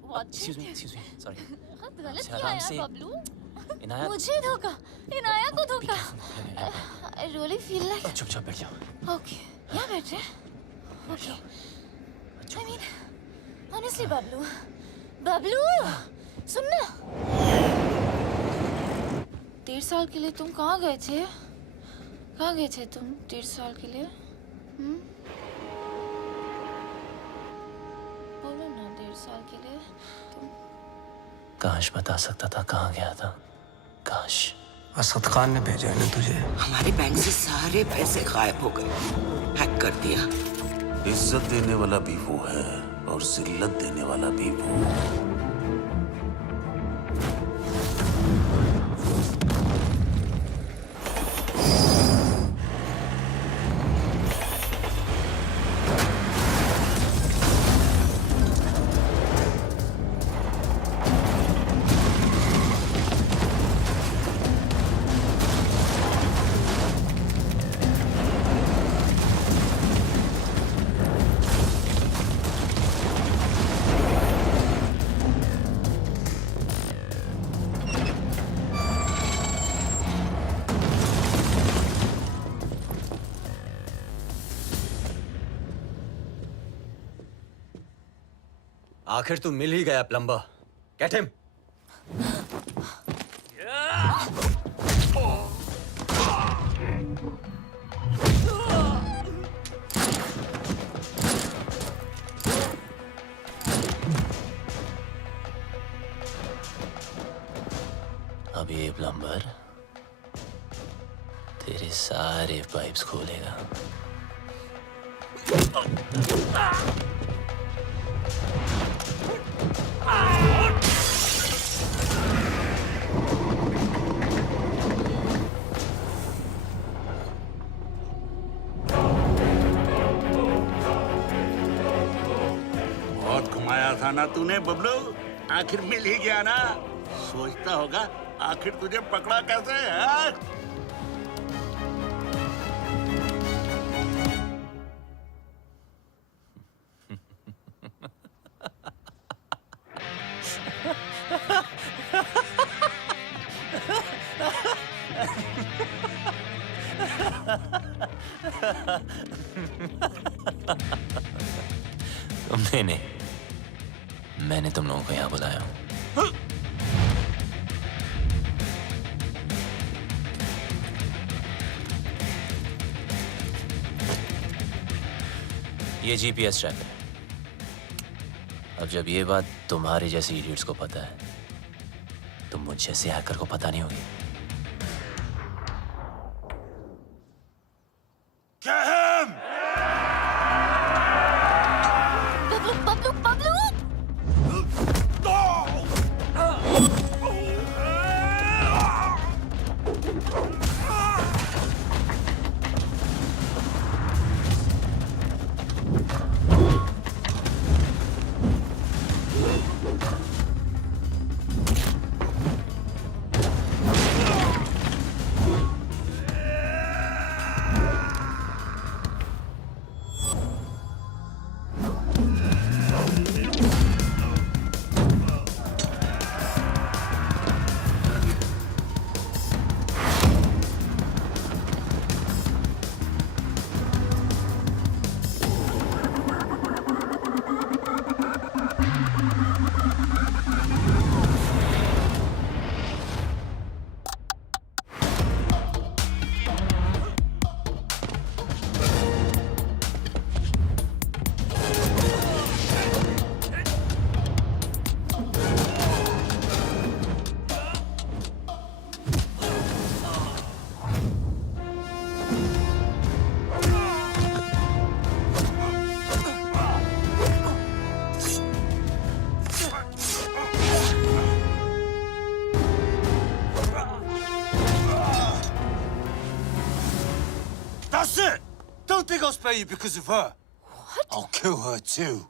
Watch Excuse it. me. Sorry. गलत अच्छा, किया आराम यार से. बबलू. इनाया. मुझे धोखा. इनाया को धोखा. I really feel like. चुपचाप बैठ जाओ. Okay. यहाँ बैठ रहे. Okay. I mean, honestly, Bablu. Bablu, सुनना. 1.5 साल के लिए तुम कहाँ गए थे? कहाँ गए थे तुम 1.5 साल के लिए? बोलो ना 1.5 साल के लिए तुम. काश बता सकता था कहाँ गया था. काश. असद खान ने भेजा है ना तुझे. हमारे बैंक से सारे पैसे गायब हो गए. हैक कर दिया. इज्जत देने वाला भी वो है और जिल्लत देने वाला भी वो. आखिर तू मिल ही गया प्लम्बर. Get him. अब ये प्लम्बर तेरे सारे पाइप्स खोलेगा. बहुत घुमाया था ना तूने बबलू. आखिर मिल ही गया ना. सोचता होगा आखिर तुझे पकड़ा कैसे है? तुमने नहीं, मैंने तुम लोगों को यहाँ बुलाया हूँ. ये जीपीएस ट्रैकर है. अब जब ये बात तुम्हारे जैसे इडियट्स को पता है तो मुझ जैसे हैकर को पता नहीं होगी. I'll spare you because of her. What? I'll kill her too.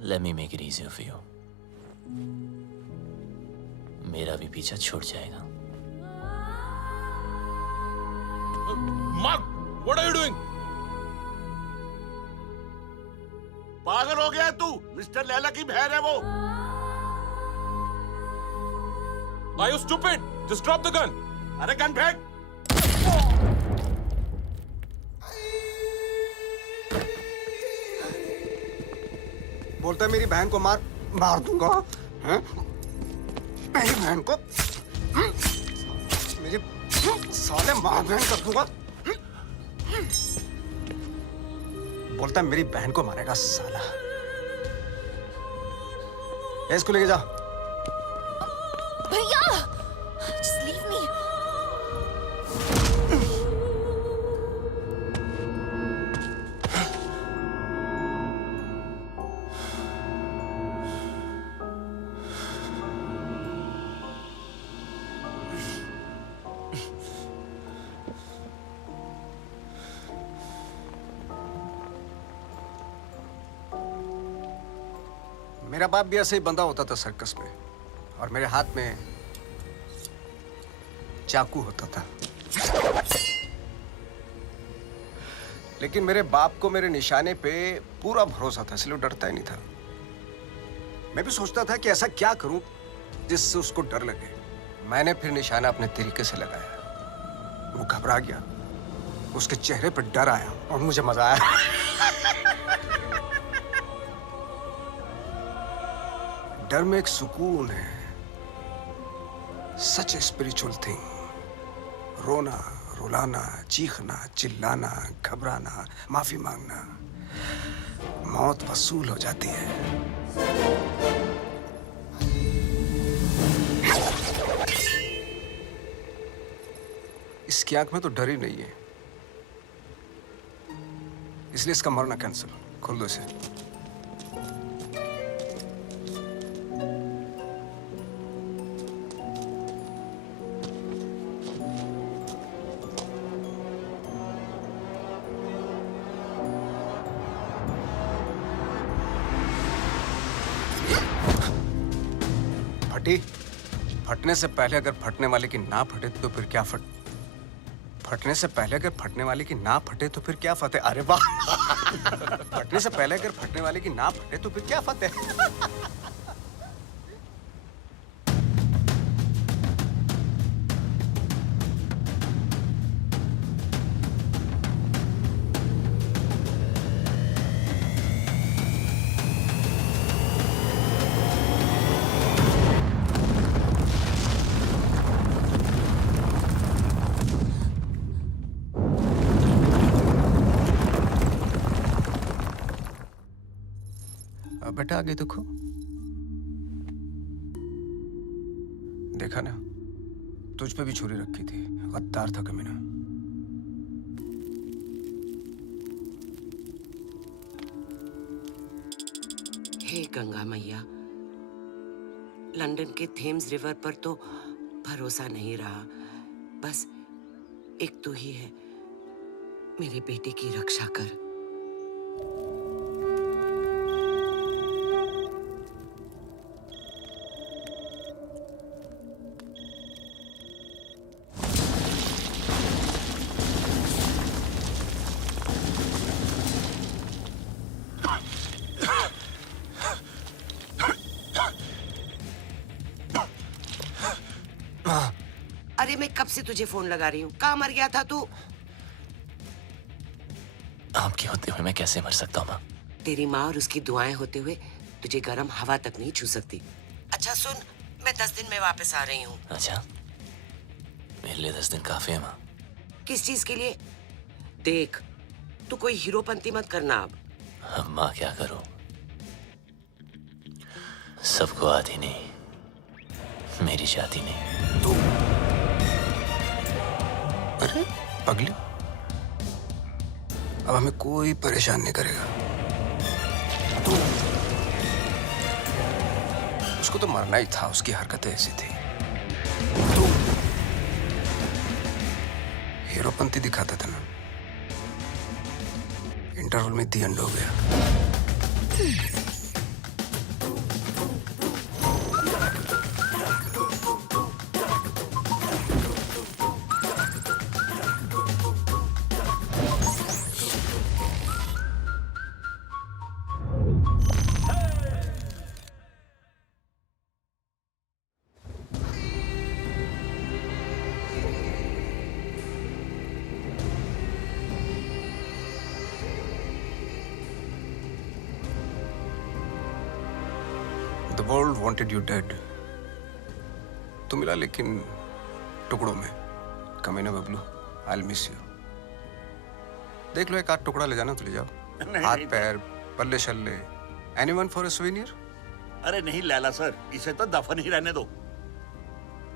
Let me make it easier for you. मेरा भी पीछा छूट जाएगा. Mark, what are you doing? पागल हो गया तू? मिस्टर लैला की बहन है वो. Are you stupid? Just drop the gun. अरे गन फेंक. बोलता है मेरी बहन को मार दूंगा. हैं? मेरी बहन को मेरी साले मार बहन कर दूंगा. बोलता है मेरी बहन को मारेगा साला. इसको लेके जा. भैया, just leave me. मेरा बाप भी ऐसे ही बंधा होता था सर्कस में, और मेरे हाथ में चाकू होता था. लेकिन मेरे बाप को मेरे निशाने पे पूरा भरोसा था, इसलिए डरता ही नहीं था. मैं भी सोचता था कि ऐसा क्या करूं जिससे उसको डर लगे. मैंने फिर निशाना अपने तरीके से लगाया. वो घबरा गया, उसके चेहरे पर डर आया और मुझे मजा आया. डर में एक सुकून है. सच ए स्पिरिचुअल थिंग. रोना, रुलाना, चीखना, चिल्लाना, घबराना, माफी मांगना, मौत वसूल हो जाती है. इसकी आंख में तो डर ही नहीं है, इसलिए इसका मरना कैंसिल. खोल दो इसे. फटने से पहले अगर फटने वाले की ना फटे तो फिर क्या फटने से पहले अगर फटने वाले की ना फटे तो फिर क्या फतेह. अरे वाह. फटने से पहले अगर फटने वाले की ना फटे तो फिर क्या फतेह. बेटा आगे देखो. देखा ना, तुझ पे भी छुरी रखी थी. गद्दार था कमीना. हे गंगा मैया, लंदन के थेम्स रिवर पर तो भरोसा नहीं रहा. बस एक तू ही है. मेरे बेटे की रक्षा कर. अरे मैं कब से तुझे फोन लगा रही हूँ. कहाँ मर गया था तू? आपके होते हुए मैं कैसे मर सकता हूँ माँ? तेरी माँ और उसकी दुआएं होते हुए तुझे गर्म हवा तक नहीं छू सकती. अच्छा सुन, मैं 10 दिन में वापस आ रही हूँ. अच्छा, मेरे लिए 10 दिन काफी है माँ. किस चीज के लिए? देख, तू कोई हीरोपंती मत करना अब. अब माँ क्या करूँ? सबको आती नहीं, मेरी जाती नहीं. तू अरे पगली, अब हमें कोई परेशान नहीं करेगा. तू उसको तो मरना ही था. उसकी हरकतें ऐसी थी. तू हीरोपंती दिखाता था ना, इंटरवल में दी एंड हो गया। The world wanted you dead. तू मिला लेकिन टुकड़ों में। कमीने बबलू, I'll miss you. देख लो एक आध टुकड़ा ले जाना तो ले जाओ। हाथ पैर, पल्ले शल्ले, anyone for a souvenir? अरे नहीं लैला सर, इसे तो दफन ही रहने दो।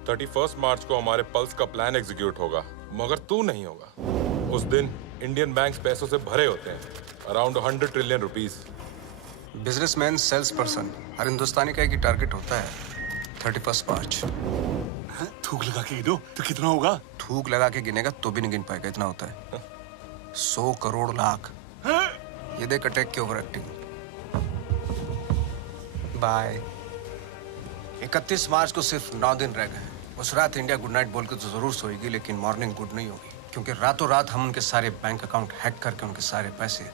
31 मार्च को हमारे पल्स का प्लान एग्जीक्यूट होगा, मगर तू नहीं होगा। उस दिन इंडियन बैंक्स पैसों से भरे होते हैं, around 100 trillion rupees. Businessman, sales person, हर हिंदुस्तानी का एक ही टारगेट होता है। 31 मार्च। थूक लगा के गिनो तो कितना होगा? थूक लगा के गिनेगा तो भी नहीं गिन पाएगा, इतना होता है। 100 करोड़ लाख। ये देख अटैक की ओवर एक्टिंग। बाय। 31 मार्च को सिर्फ 9 दिन रह गए। उस रात इंडिया गुड नाइट बोल के तो जरूर सोएगी, लेकिन मॉर्निंग गुड नहीं होगी, क्योंकि रातों रात हम उनके सारे बैंक अकाउंट हैक करके उनके सारे पैसे,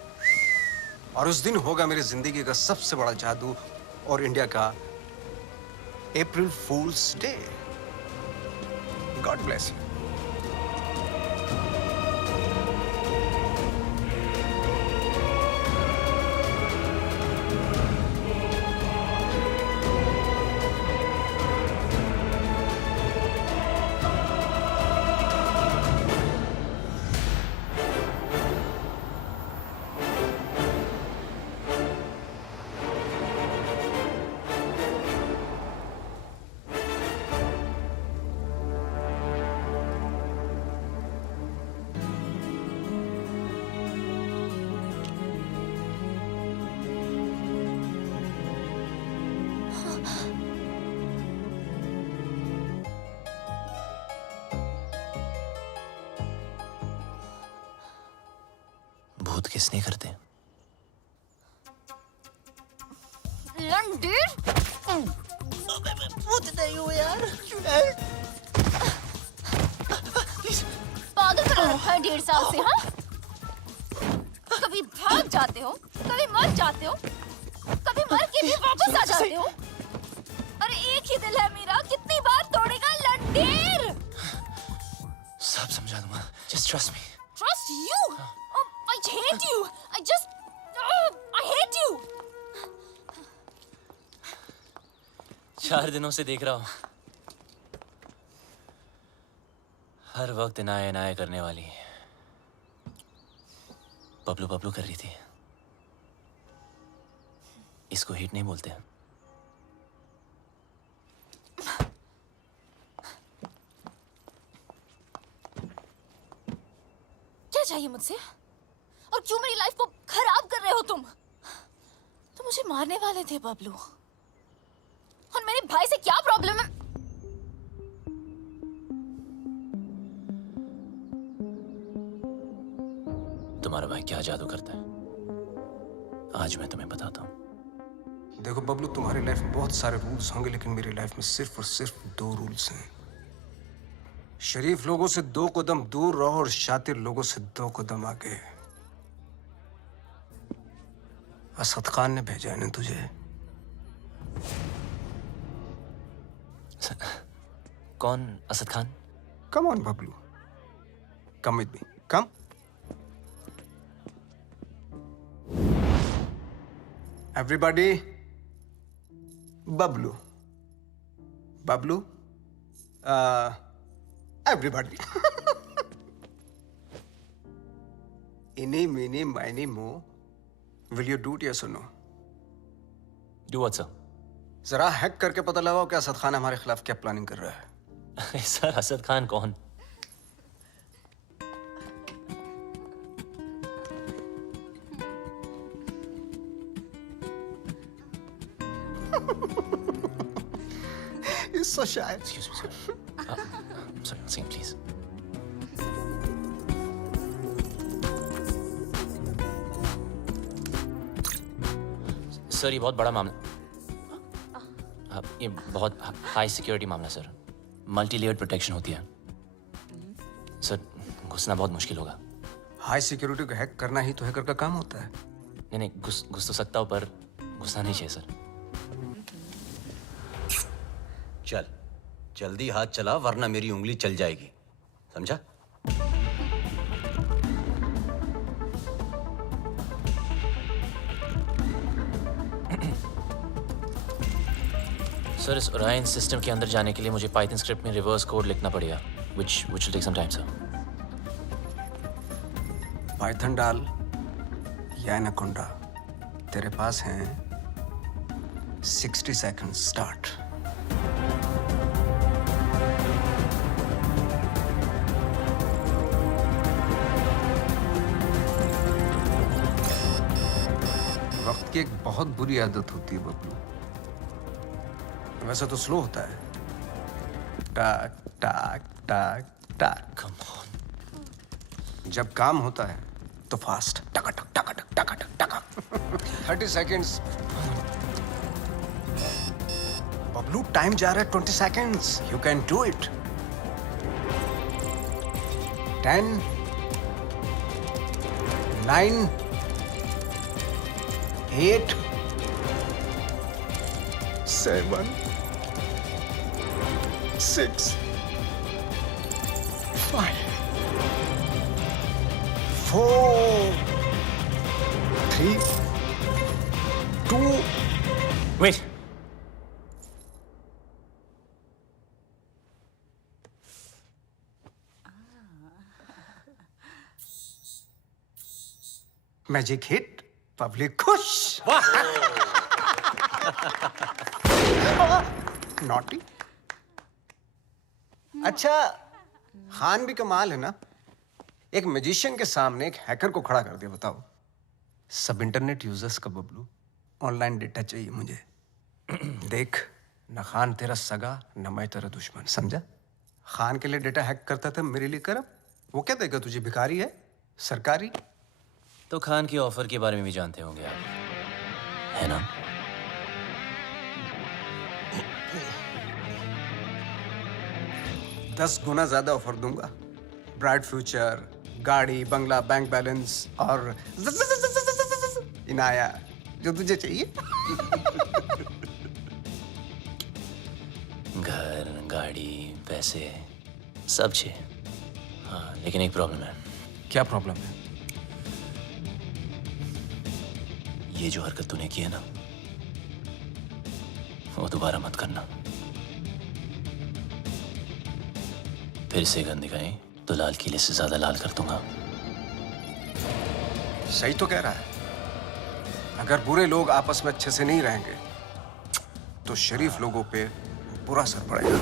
और उस दिन होगा मेरी जिंदगी का सबसे बड़ा जादू और इंडिया का अप्रैल फूल्स डे। God bless you. भूत किसने करते? लंडन भूत नहीं हो यार। पागल कर रखा है 1.5 साल से। हाँ, कभी भाग जाते हो, कभी मर जाते हो, कभी मर के भी वापस आ जाते हो। अरे एक ही दिल है मेरा, कितनी बार तोड़ेगा लंडेर? सब समझा दूंगा, just trust me. Trust you? Oh, I hate you. I hate you. 4 दिनों से देख रहा हूं, हर वक्त इनाया इनाया करने वाली बबलू बबलू कर रही थी। इसको हिट नहीं बोलते। क्या चाहिए मुझसे? और क्यों मेरी लाइफ को खराब कर रहे हो तुम? तुम मुझे मारने वाले थे बबलू, और मेरे भाई से क्या प्रॉब्लम है? तुम्हारा भाई क्या जादू करता है, आज मैं तुम्हें बताता हूं। देखो बबलू, तुम्हारी लाइफ में बहुत सारे रूल्स होंगे, लेकिन मेरी लाइफ में सिर्फ और सिर्फ 2 रूल्स हैं। शरीफ लोगों से 2 कदम दूर रहो और शातिर लोगों से 2 कदम आगे। असद खान ने भेजा है ना तुझे। कौन Asad Khan? Come on Bablu, come with me, come. Everybody, Bablu, Bablu, everybody. Eeny, meeny, miny, mo. Will you do it, yes or no? Do what, sir? जरा हैक करके पता लगाओ कि असद खान हमारे खिलाफ क्या प्लानिंग कर रहा है। सर, असद खान कौन? He's so shy. Excuse me, sir. I'm sorry, sing, please. Sir ये बहुत बड़ा मामला, ये बहुत हाई सिक्योरिटी मामला सर, मल्टी लेयर्ड प्रोटेक्शन होती है सर, घुसना बहुत मुश्किल होगा। हाई सिक्योरिटी को हैक करना ही तो हैकर का काम होता है। नहीं नहीं, घुस तो सकता हूँ पर घुसना नहीं चाहिए सर। चल जल्दी हाथ चला वरना मेरी उंगली चल जाएगी, समझा? सर इस ओरायन सिस्टम के अंदर जाने के लिए मुझे पाइथन स्क्रिप्ट में रिवर्स कोड लिखना पड़ेगा, which will take some time sir। Python डाल या एनाकोंडा, तेरे पास हैं 60 seconds स्टार्ट। वक्त की एक बहुत बुरी आदत होती है बबलू, वैसे तो स्लो होता है, टाक टाक टाक टाक। Come on. जब काम होता है तो फास्ट, टका टक टका टक टका टक टका। 30 seconds। बबलू टाइम जा रहा है 20 seconds। You can do it। 10 9 8 7 6 5 4 3 2 Wait। Magic hit, public खुश। नॉटी। अच्छा खान भी कमाल है ना, एक मैजिशियन के सामने एक हैकर को खड़ा कर दिया। बताओ, सब इंटरनेट यूजर्स का बबलू ऑनलाइन डेटा चाहिए मुझे। देख, न खान तेरा सगा न मैं तेरा दुश्मन, समझा? खान के लिए डेटा हैक करता था, मेरे लिए कर। वो क्या देगा तुझे, भिखारी है सरकारी? तो खान की ऑफर के बारे में भी जानते होंगे आप, है ना? दस गुना ज्यादा ऑफर दूंगा, ब्राइट फ्यूचर, गाड़ी, बंगला, बैंक बैलेंस और इनाया, जो तुझे चाहिए। घर, गाड़ी, पैसे सब चाहिए। हाँ, लेकिन एक प्रॉब्लम है। क्या प्रॉब्लम है? ये जो हरकत तूने की है ना, वो दोबारा मत करना। फिर से गंद दिखाई तो लाल किले से ज्यादा लाल कर दूंगा। सही तो कह रहा है। अगर बुरे लोग आपस में अच्छे से नहीं रहेंगे तो शरीफ लोगों पे बुरा असर पड़ेगा।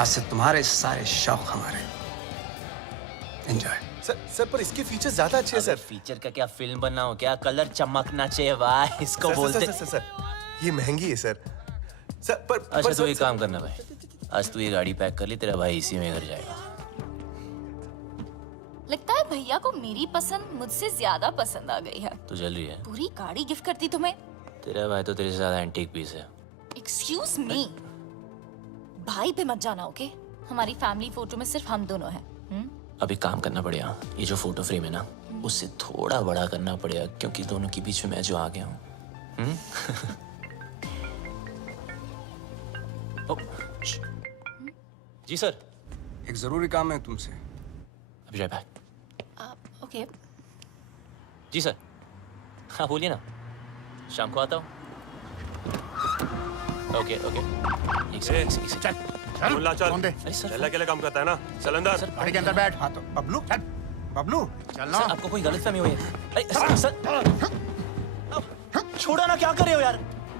आज से तुम्हारे सारे शौक हमारे। एंजॉय। सर पर इसके फीचर्स ज्यादा अच्छे हैं सर। फीचर का क्या, फिल्म बनाओ क्या, कलर चमकना चाहिए वाह, इसको बोलते। सर ये महंगी है सर। सर पर अच्छा तो एक काम करना भाई, आज तू ये गाड़ी पैक कर ली, तेरा भाई इसी में घर जाएगा। लगता है भैया को मेरी पसंद मुझसे ज्यादा पसंद आ गई है। तो जल रही है। पूरी गाड़ी गिफ्ट करती तुम्हें। तेरा भाई तो तेरे से ज्यादा एंटीक पीस है। एक्सक्यूज मी, भाई पे मत जाना ओके? हमारी फैमिली फोटो में सिर्फ हम दोनों हैं। अब एक काम करना पड़ेगा, ये जो फोटो फ्रेम है ना, उससे थोड़ा बड़ा करना पड़ेगा, क्योंकि दोनों के बीच में मैं जो आ गया हूँ। जी सर। एक जरूरी काम है तुमसे। अभी जाए बैक। ओके। जी सर। हाँ बोलिए ना, शाम को आता हूँ। Okay okay. एक सेकंड चल मुल्ला चल। अरे सर, लैला के लिए काम करता है ना, चल अंदर। सर गाड़ी के अंदर बैठ। हाँ तो बबलू चल, बबलू चलना। सर आपको कोई गलतफहमी हुई है? अरे सर छोड़ो ना, क्या कर रहे हो यार?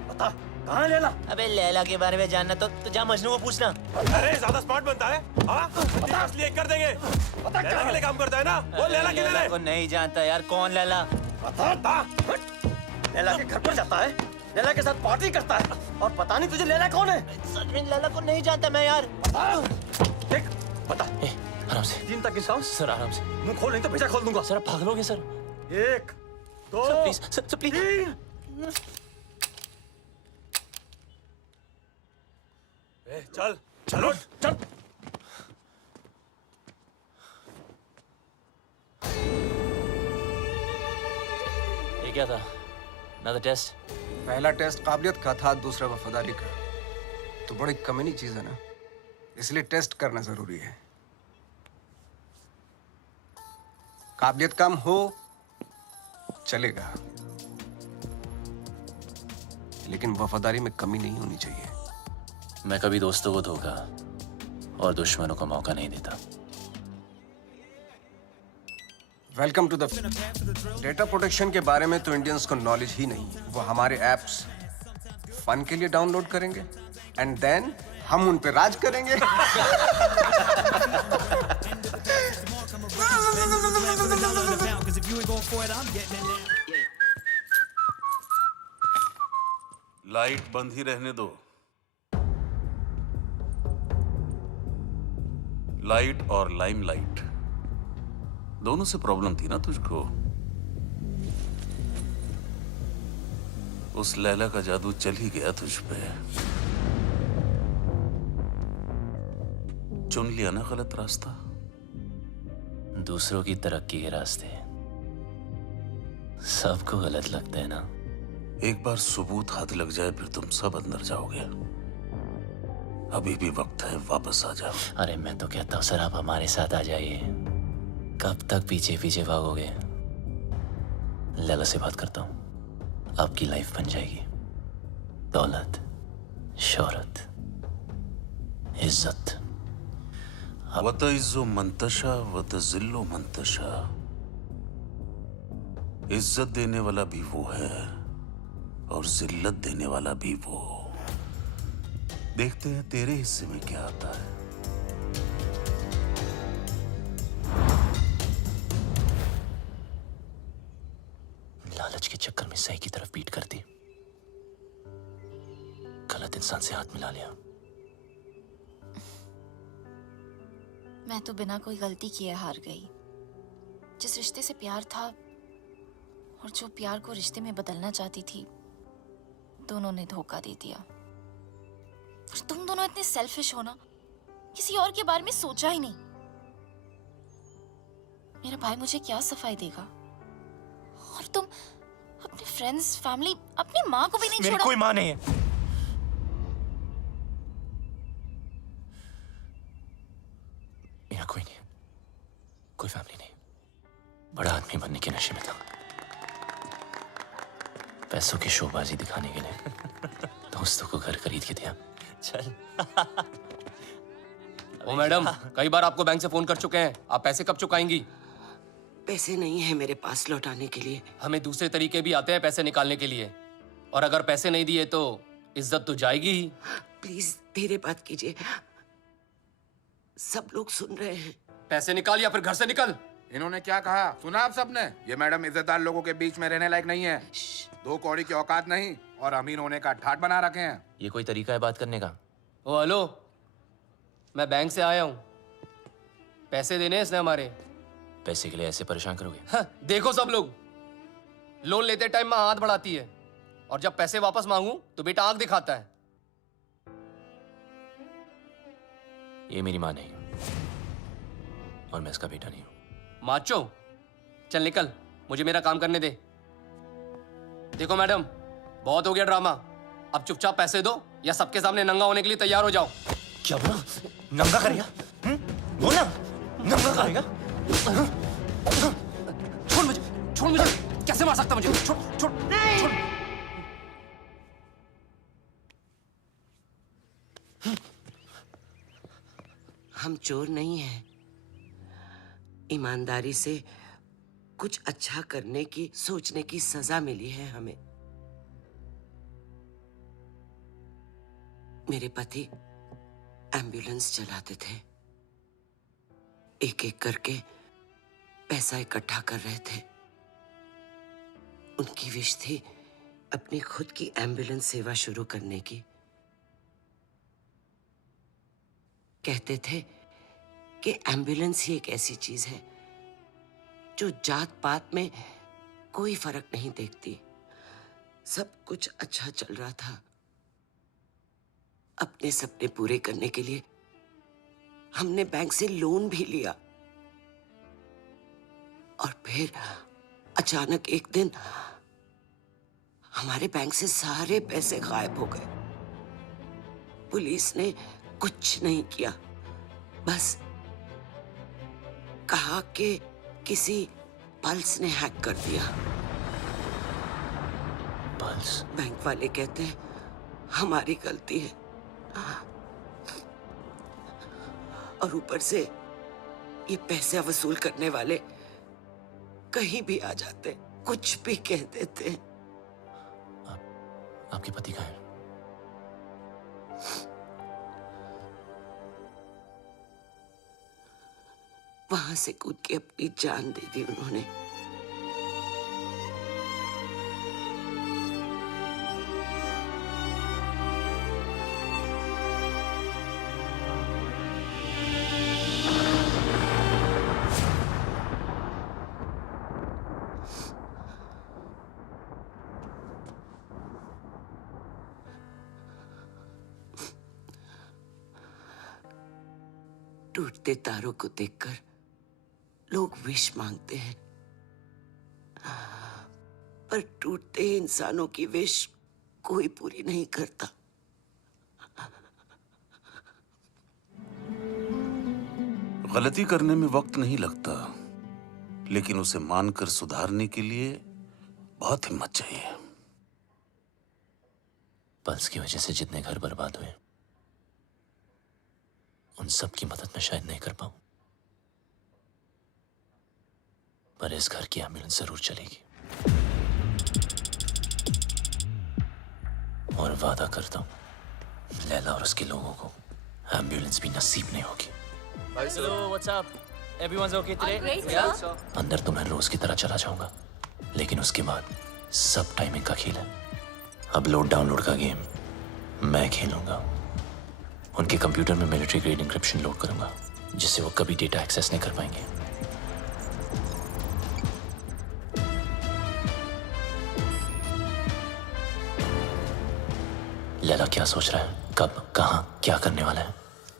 बता कहाँ है लैला? अबे लैला के बारे में जानना तो जा मजनू को पूछना। अरे ज्यादा स्मार्ट बनता है। हाँ इसलिए कर देंगे। लैला के लिए काम करता है ना, वो लैला के लिए। को नहीं जानता यार, कौन लैला? बता। लैला के घर पर जाता है, लैला के साथ पार्टी करता है, और पता नहीं तुझे लैला कौन है? सच में लैला को नहीं जानता मैं यार। देख बता। आराम से। 3 तक गिनता हूं। सर आराम से। मुंह खोल नहीं तो भेजा खोल दूंगा। सर आप भाग लोगे sir. 1 sir please, sir please. चल चलो चल। ये क्या था? Another test? पहला टेस्ट काबिलियत का था, दूसरा वफादारी का। तो बड़ी कमीनी चीज है ना, इसलिए टेस्ट करना जरूरी है। काबिलियत कम हो चलेगा, लेकिन वफादारी में कमी नहीं होनी चाहिए। मैं कभी दोस्तों को धोखा और दुश्मनों को मौका नहीं देता। Welcome to the data protection के बारे में तो इंडियंस को नॉलेज ही नहीं है। वो हमारे एप्स फन के लिए डाउनलोड करेंगे एंड देन हम उन पे राज करेंगे। लाइट बंद ही रहने दो। लाइट और लाइम लाइट दोनों से प्रॉब्लम थी ना तुझको। उस लैला का जादू चल ही गया तुझ पे। चुन लिया ना गलत रास्ता। दूसरों की तरक्की के रास्ते सबको गलत लगते हैं ना। एक बार सबूत हाथ लग जाए फिर तुम सब अंदर जाओगे। अभी भी वक्त है, वापस आ जाओ। अरे मैं तो कहता हूँ सर आप हमारे साथ आ जाइए। कब तक पीछे पीछे भागोगे? लैला से बात करता हूँ, आपकी लाइफ बन जाएगी। दौलत, शोहरत, इज्जत। वत इज्जो मंतशा वत जिल्लो मंतशा। इज्जत देने वाला भी वो है और जिल्लत देने वाला भी वो। देखते हैं तेरे हिस्से में क्या आता है। लालच के चक्कर में सही की तरफ पीट कर दी, गलत इंसान से हाथ मिला लिया। मैं तो बिना कोई गलती किए हार गई। जिस रिश्ते से प्यार था और जो प्यार को रिश्ते में बदलना चाहती थी, दोनों ने धोखा दे दिया। और तुम दोनों इतने सेल्फिश हो ना, किसी और के बारे में सोचा ही नहीं। मेरा भाई मुझे क्या सफाई देगा, और तुम अपने फ्रेंड्स, फैमिली, अपनी माँ को भी नहीं छोड़ा। मेरी कोई माँ नहीं है। मेरा कोई नहीं, कोई फैमिली नहीं। बड़ा आदमी बनने के नशे में था, पैसों की शोबाजी दिखाने के लिए दोस्तों को घर खरीद के दिया। चल। ओ मैडम, कई बार आपको बैंक से फोन कर चुके हैं, आप पैसे कब चुकाएंगी? पैसे नहीं है मेरे पास लौटाने के लिए। हमें दूसरे तरीके भी आते हैं पैसे निकालने के लिए, और अगर पैसे नहीं दिए तो इज्जत तो जाएगी ही। प्लीज धीरे बात कीजिए, सब लोग सुन रहे हैं। पैसे निकाल या फिर घर से निकल। इन्होंने क्या कहा सुना आप सबने? ये मैडम इज्जतदार लोगों के बीच में रहने लायक नहीं है। दो कौड़ी की औकात नहीं और अमीर होने का ठाट बना रखे हैं। ये कोई तरीका है बात करने का? ओ हेलो, मैं बैंक से आया हूँ, पैसे देने हैं इसने हमारे। पैसे के लिए ऐसे परेशान करोगे? हाँ, देखो सब लोग, लोन लेते टाइम माँ हाथ बढ़ाती है और जब पैसे वापस मांगू तो बेटा आंख दिखाता है। ये मेरी माँ नहीं और मैं इसका बेटा नहीं हूँ। माचो, चल निकल, मुझे मेरा काम करने दे। देखो मैडम, बहुत हो गया ड्रामा, अब चुपचाप पैसे दो या सबके सामने नंगा होने के लिए तैयार हो जाओ। क्या बोला? नंगा करेगा? बोला नंगा करेगा? छोड़ मुझे, छोड़ मुझे, कैसे मार सकता मुझे? छोड़, छोड़, छोड़। हम चोर नहीं हैं। ईमानदारी से कुछ अच्छा करने की, सोचने की सजा मिली है हमें। मेरे पति एम्बुलेंस चलाते थे, एक एक करके पैसा इकट्ठा कर रहे थे। उनकी विश थी अपनी खुद की एम्बुलेंस सेवा शुरू करने की। कहते थे कि एम्बुलेंस ही एक ऐसी चीज है जो जात पात में कोई फर्क नहीं देखती। सब कुछ अच्छा चल रहा था। अपने सपने पूरे करने के लिए हमने बैंक से लोन भी लिया और फिर अचानक एक दिन हमारे बैंक से सारे पैसे गायब हो गए। पुलिस ने कुछ नहीं किया, बस कहा कि किसी पल्स ने हैक कर दिया। पल्स? बैंक वाले कहते हैं हमारी गलती है, और ऊपर से ये पैसे वसूल करने वाले कहीं भी आ जाते, कुछ भी कह देते हैं। आपके पति कहाँ हैं? वहां से कूद के अपनी जान दे दी उन्होंने। टूटते तारों को देखकर लोग विश मांगते हैं, पर टूटते इंसानों की विश कोई पूरी नहीं करता। गलती करने में वक्त नहीं लगता, लेकिन उसे मानकर सुधारने के लिए बहुत हिम्मत चाहिए। पल्स की वजह से जितने घर बर्बाद हुए, उन सब की मदद मैं शायद नहीं कर पाऊं, पर इस घर की एम्बुलेंस जरूर चलेगी। और वादा करता हूं लैला और उसके लोगों को एम्बुलेंस भी नसीब नहीं होगी। Hello, what's up? Everyone's okay today? great, Yeah. sir. अंदर तो मैं रोज की तरह चला जाऊंगा, लेकिन उसके बाद सब टाइमिंग का खेल है। अपलोड डाउनलोड का गेम मैं खेलूंगा। उनके कंप्यूटर में मिलिट्री ग्रेड इंक्रिप्शन लोड करूंगा, जिससे वो कभी डेटा एक्सेस नहीं कर पाएंगे। लैला क्या सोच रहा है, कब, कहां, क्या करने वाला है,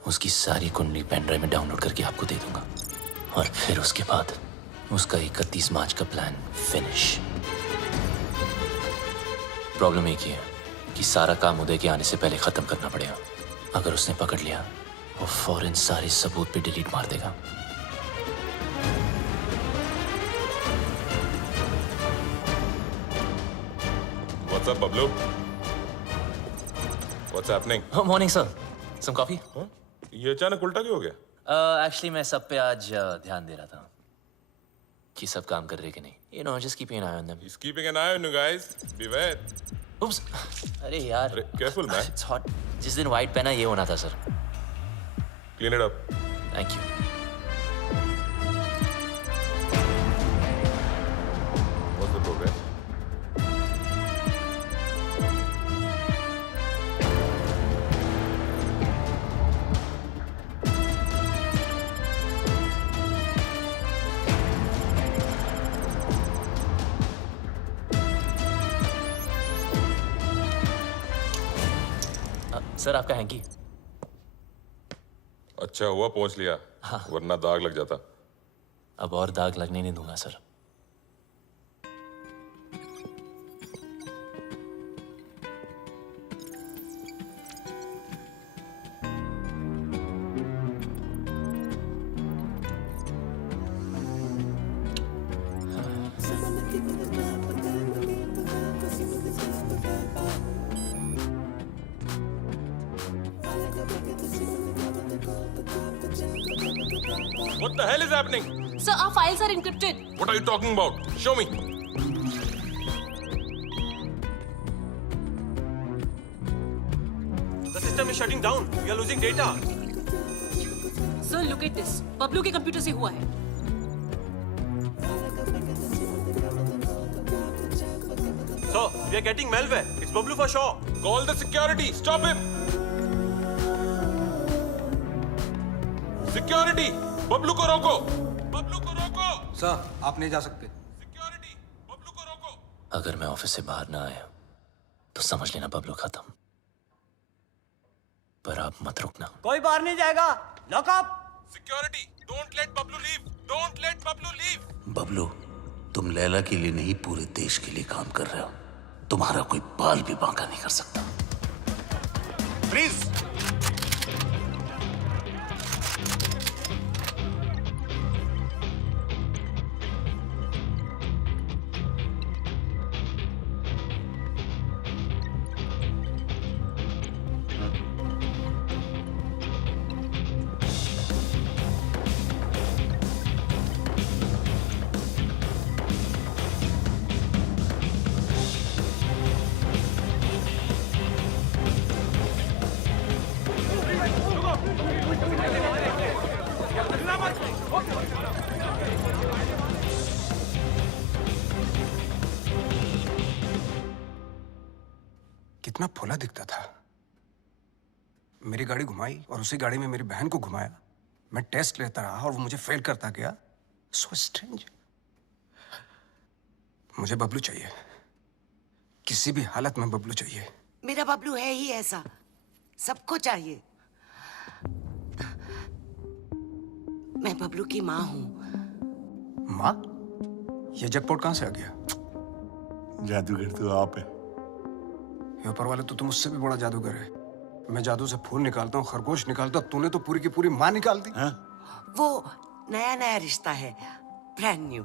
उसकी सारी कुंडली पेन ड्राइव में डाउनलोड करके आपको दे दूंगा। और फिर उसके बाद उसका 31 मार्च का प्लान फिनिश। प्रॉब्लम एक ही है कि सारा काम उदय के आने से पहले खत्म करना पड़ेगा। अगर उसने पकड़ लिया, वो फौरन सारे सबूत पे डिलीट मार देगा। What's up, Bablu? What's happening? Morning sir, some coffee? ये अचानक उल्टा क्यों हो गया? एक्चुअली मैं सब पे आज ध्यान दे रहा था कि सब काम कर रहे कि नहीं। You know, just keeping an eye on them. He's keeping an eye on you guys. Beware. Oops. अरे यार। Careful, man. It's hot. जिस दिन व्हाइट पहना ये होना था sir. Clean it up. Thank you. What's the progress? Sir आपका हैंकी। अच्छा हुआ पहुंच लिया, वरना दाग लग जाता। अब और दाग लगने नहीं दूंगा sir. What the hell is happening? Sir, our files are encrypted. What are you talking about? Show me. The system is shutting down. We are losing data. Sir, look at this. Bablu के कंप्यूटर से हुआ है। Sir, we are getting malware. It's Bablu for sure. Call the security. Stop him. Security. Bablu को रोको। बबलू को रोको। सर, आप नहीं जा सकते। Security. बबलू को रोको। अगर मैं ऑफिस से बाहर ना आया तो समझ लेना बबलू खत्म। पर आप मत रुकना। कोई बाहर नहीं जाएगा। Lock up. Security, don't let Bablu leave, don't let Bablu leave. Bablu, तुम लैला के लिए नहीं पूरे देश के लिए काम कर रहे हो। तुम्हारा कोई बाल भी बांका नहीं कर सकता। प्लीज। कितना फुला दिखता था। मेरी गाड़ी घुमाई और उसी गाड़ी में मेरी बहन को घुमाया। मैं टेस्ट लेता रहा और वो मुझे फेल करता गया। So strange. मुझे बबलू चाहिए। किसी भी हालत में बबलू चाहिए। मेरा बबलू है ही ऐसा, सबको चाहिए। मैं बबलू की माँ हूँ। माँ? ये जैकपॉट कहाँ से आ गया? जादूगर तो आप है। ये ऊपर वाले तो तुम मुझसे भी बड़ा जादूगर है। मैं जादू से फूल निकालता हूँ, खरगोश निकालता हूँ, तूने तो पूरी की पूरी माँ निकाल दी। वो नया नया रिश्ता है, ब्रांड न्यू।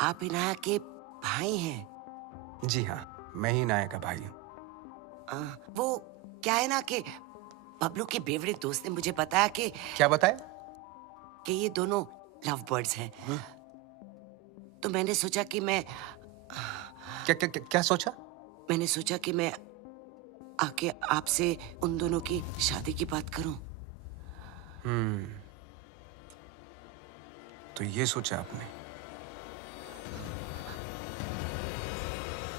आप इनाया के भाई हैं? जी हाँ, मैं ही इनाया का भाई हूँ। वो क्या है ना कि बबलू के बेवड़े दोस्त ने मुझे बताया कि क्या बताया? कि ये दोनों लव बर्ड्स हैं। तो मैंने सोचा कि मैं क्या सोचा? मैंने सोचा कि मैं आके आपसे उन दोनों की शादी की बात करूं। तो ये सोचा आपने?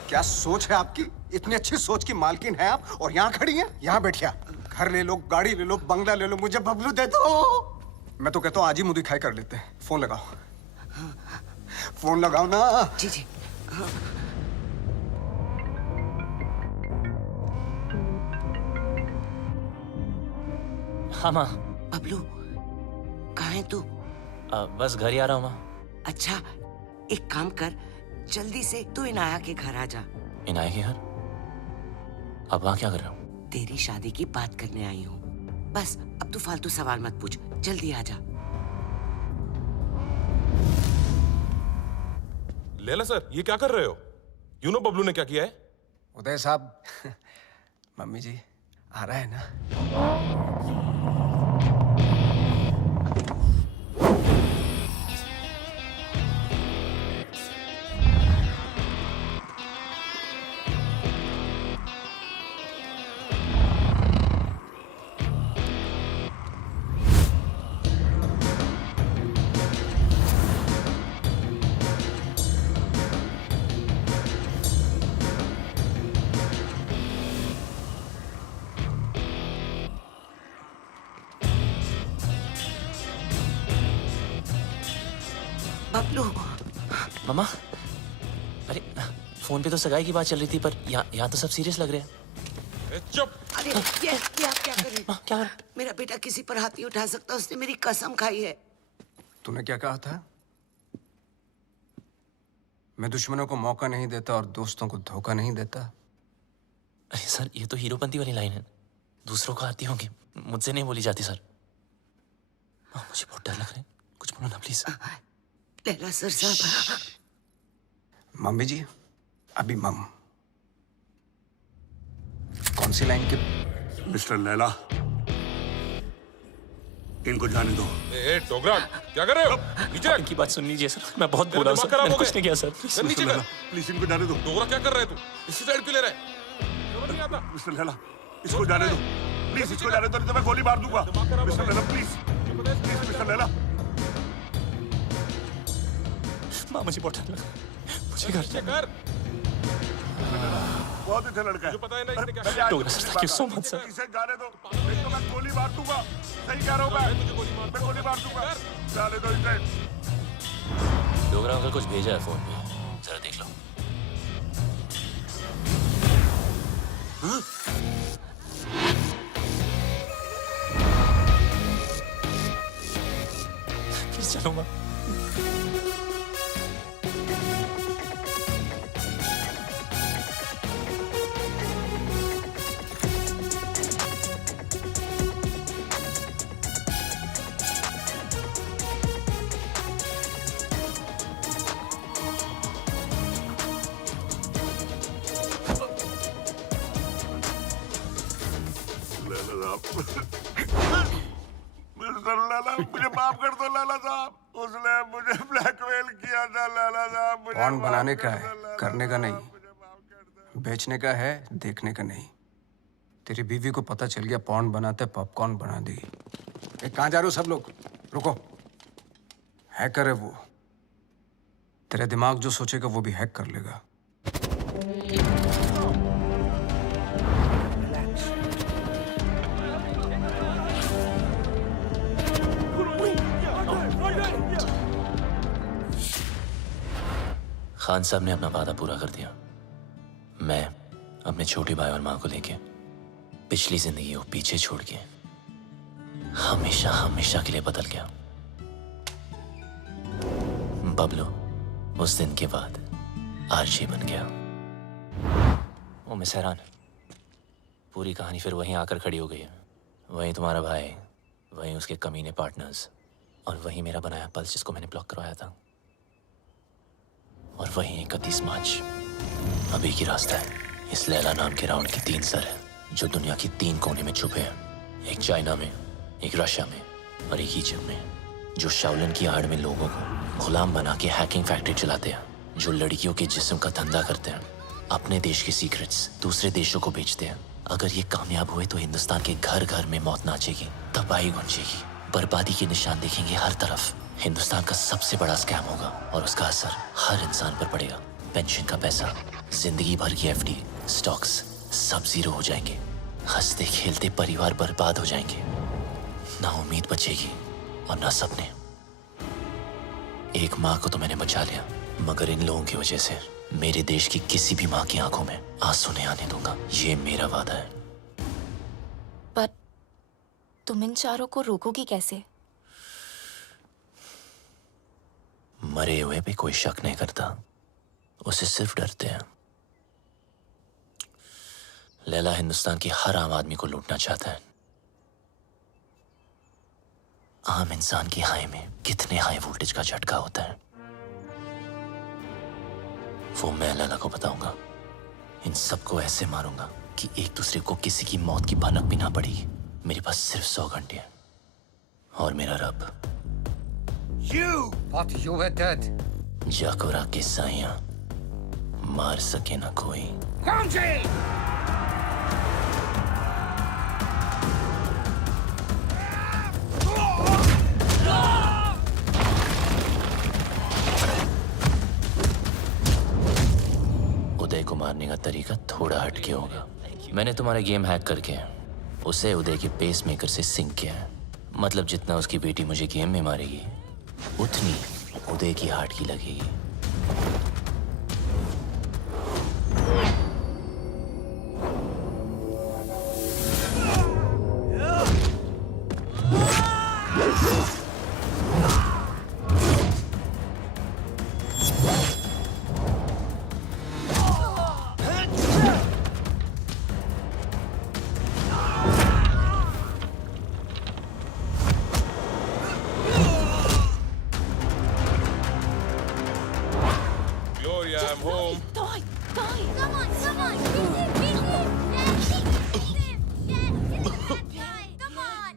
क्या सोच है आपकी? इतनी अच्छी सोच की मालकिन है आप और यहाँ खड़ी हैं? यहाँ बैठिए। घर ले लो, गाड़ी ले लो, बंगला ले लो, मुझे बबलू दे दो। मैं तो कहता हूँ आज ही मुंह दिखाई कर लेते हैं। फोन लगाओ। फोन लगाओ ना। जी जी। हाँ माँ। बबलू, कहाँ है तू? बस घर ही आ रहा हूँ माँ। अच्छा, एक काम कर, जल्दी से तू इनाया के घर आ जा। इनाया के घर? अब वहाँ क्या कर रहा हूँ? तेरी शादी की बात करने आई हूँ। बस अब तू फालतू सवाल मत पूछ, जल्दी आ जा। लैला सर, ये क्या कर रहे हो? यू नो बबलू ने क्या किया है? उदय साहब, मम्मी जी आ रहा है ना? बबलू। मम्मा, अरे फोन पे तो सगाई की बात चल रही थी, पर यहाँ तो सब सीरियस लग रहे हैं। चुप। अरे ये आप क्या कर रहे? क्या हो? मेरा बेटा किसी पर हाथ नहीं उठा सकता, उसने मेरी कसम खाई है। तूने क्या कहा था? मैं दुश्मनों को मौका नहीं देता और दोस्तों को धोखा नहीं देता। अरे सर, ये तो हीरोपंती वाली लाइन है। दूसरों को आती होंगी, मुझसे नहीं बोली जाती सर। मुझे बहुत डर लग रहा है, कुछ बोलो ना प्लीज। लैला सर साहब। मम्मी जी, अभी मम कौन सी लाइन के? मिस्टर लैला, इनको जाने दो। ए डोगरा, क्या कर रहे हो? नीचे इनकी बात सुन लीजिए सर, मैं बहुत बोला हूं सर, मैंने कुछ नहीं किया सर। नीचे कर। प्लीज इनको जाने दो। डोगरा क्या कर रहे है तू? इसी साइड क्यों ले रहा है? समझ नहीं आता। मिस्टर लैला, इसको जाने दो प्लीज, इसको जाने दो, नहीं तो मैं गोली मार दूंगा। Mister Laila please, please mister Laila. माँ मुझे बहुत डर लगा, मुझे घर जाना। बहुत अच्छा लड़का है। पता है ना इसने क्या? Dogra sir, thank you so much sir. इसे जाने दो, नहीं तो मैं गोली मार दूंगा। सही कह रहा हूँ मैं गोली मार दूंगा। जाने दो इसे। डोगरा अंकल कुछ भेजा है फोन पे, जरा देख लो। फिर चलूंगा। मिस्टर लैला, मुझे माफ कर दो लैला साहब। उसने मुझे ब्लैकमेल किया था लैला साहब। मुझे पॉर्न माफ बनाने कर का दो, है, लैला करने का साहब। नहीं। बेचने का है, देखने का नहीं। तेरी बीवी को पता चल गया पॉर्न बनाते पॉपकॉर्न बना देगी। कहाँ जा रहे हो सब लोग? रुको। हैकर है वो। तेरा दिमाग जो सोचेगा वो भी हैक कर लेगा। खान साहब ने अपना वादा पूरा कर दिया। मैं अपने छोटे भाई और माँ को लेके पिछली जिंदगी को पीछे छोड़ के हमेशा हमेशा के लिए बदल गया। बबलू उस दिन के बाद आरजे बन गया। ओ मिस हैरान, पूरी कहानी फिर वहीं आकर खड़ी हो गई है। वहीं तुम्हारा भाई, वहीं उसके कमीने पार्टनर्स, और वहीं मेरा बनाया पल्स जिसको मैंने ब्लॉक करवाया था, और वहीं 31 मार्च। अब एक ही रास्ता है। इस लैला नाम के राउंड के 3 सर हैं जो दुनिया की 3 कोने में छुपे हैं। एक चाइना में, एक रशिया में और एक इजिप्ट में, जो शाओलिन की आड़ में लोगों को गुलाम बना के हैकिंग फैक्ट्री चलाते हैं, जो लड़कियों के जिस्म का धंधा करते हैं, अपने देश के सीक्रेट्स दूसरे देशों को बेचते हैं। अगर ये कामयाब हुए तो हिंदुस्तान के घर घर में मौत नाचेगी, तबाही गूंजेगी, बर्बादी के निशान देखेंगे हर तरफ। हिंदुस्तान का सबसे बड़ा स्कैम होगा और उसका असर हर इंसान पर पड़ेगा। पेंशन का पैसा, जिंदगी भर की एफडी, स्टॉक्स सब जीरो हो जाएंगे। हंसते खेलते परिवार बर्बाद हो जाएंगे। ना उम्मीद बचेगी और ना सपने। एक माँ को तो मैंने बचा लिया, मगर इन लोगों की वजह से मेरे देश की किसी भी माँ की आंखों में आंसू नहीं आने दूंगा। ये मेरा वादा है। पर तुम इन चारों को रोकोगी कैसे? मरे हुए पे कोई शक नहीं करता, उसे सिर्फ डरते हैं। लैला हिंदुस्तान की हर आम आदमी को लूटना चाहता है। आम इंसान की हाई में कितने हाई वोल्टेज का झटका होता है वो मैं लैला को बताऊंगा। इन सबको ऐसे मारूंगा कि एक दूसरे को किसी की मौत की भनक भी ना पड़ेगी। मेरे पास सिर्फ 100 घंटे हैं और मेरा रब जाकोरा के साइयां मार सके ना कोई। उदय को मारने का तरीका थोड़ा हटके होगा। मैंने तुम्हारा गेम हैक करके उसे उदय के पेस मेकर से सिंक किया है। मतलब जितना उसकी बेटी मुझे गेम में मारेगी उतनी उदय की हार्ट की लगेगी। Gloria, I'm home. Toy! Come on, come on! Beat him! Come on!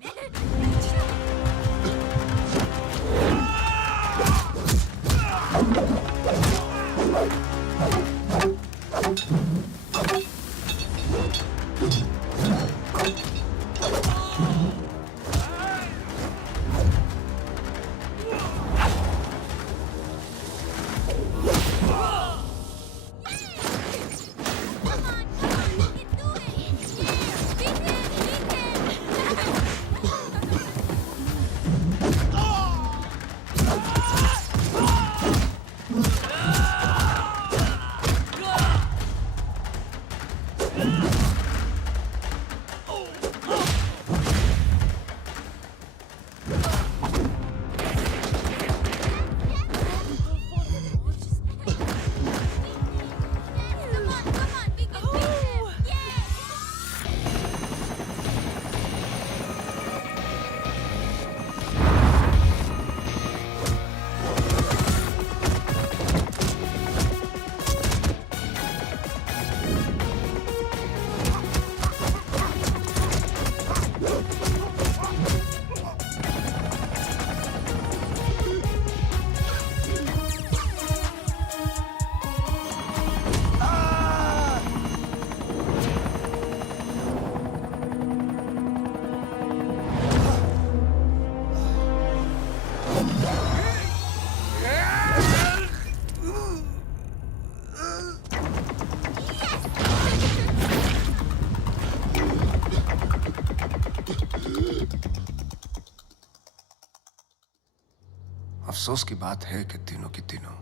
अफसोस की बात है कि तीनों की तीनों।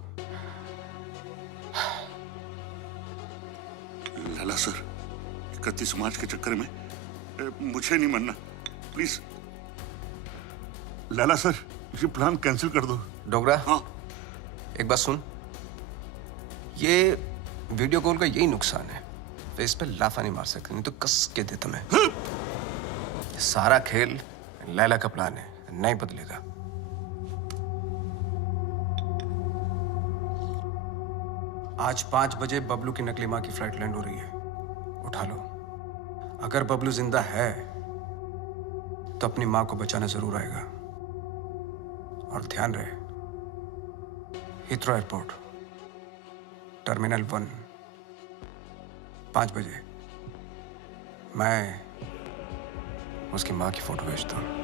लाला सर, 31 मार्च के चक्कर में मुझे नहीं मरना, प्लीज। लाला सर, ये प्लान कैंसिल कर दो। डोगरा, हाँ, एक बात सुन। ये वीडियो कॉल का यही नुकसान है, फेस पे लाफा नहीं मार सकते, नहीं तो कस के देता मैं। सारा खेल लैला का प्लान है, नहीं बदलेगा। आज 5 बजे बबलू की नकली माँ की फ्लाइट लैंड हो रही है, उठा लो। अगर बबलू जिंदा है तो अपनी माँ को बचाना जरूर आएगा। और ध्यान रहे, हीथ्रो एयरपोर्ट, टर्मिनल 1, 5 बजे मैं उसकी माँ की फोटो भेजता हूँ।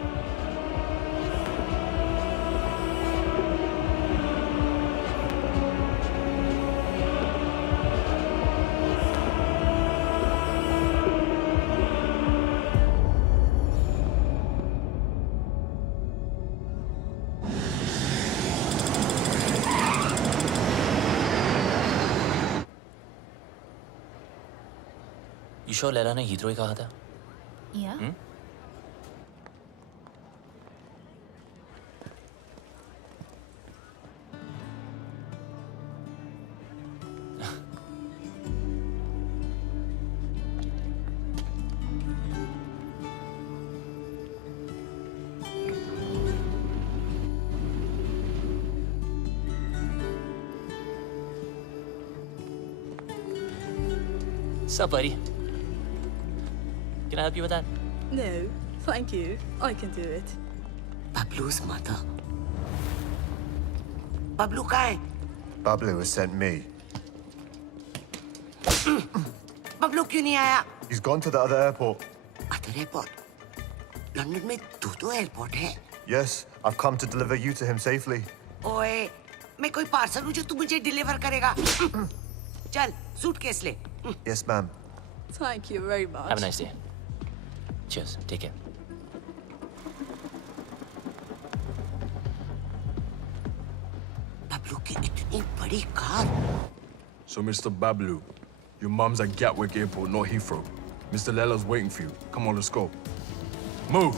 You sure लैला ने हीथ्रो ही कहा था? Yeah. Sup, buddy? Can I help you with that? No, thank you. I can do it. Bablu's mother. Bablu कहाँ है? Bablu has sent me. Bablu क्यों नहीं आया? He's gone to the other airport. Other airport? London में 2 एयरपोर्ट हैं। Yes, I've come to deliver you to him safely. ओए, मैं कोई पार्सल हूँ जो तू मुझे डिलीवर करेगा? चल, सूटकेस ले। Yes, ma'am. Thank you very much. Have a nice day. Cheers. Take care. Bablu की इतनी बड़ी car. So, Mr. Bablu, your mum's at Gatwick Airport, not Heathrow. Mr. Lela's waiting for you. Come on, let's go. Move!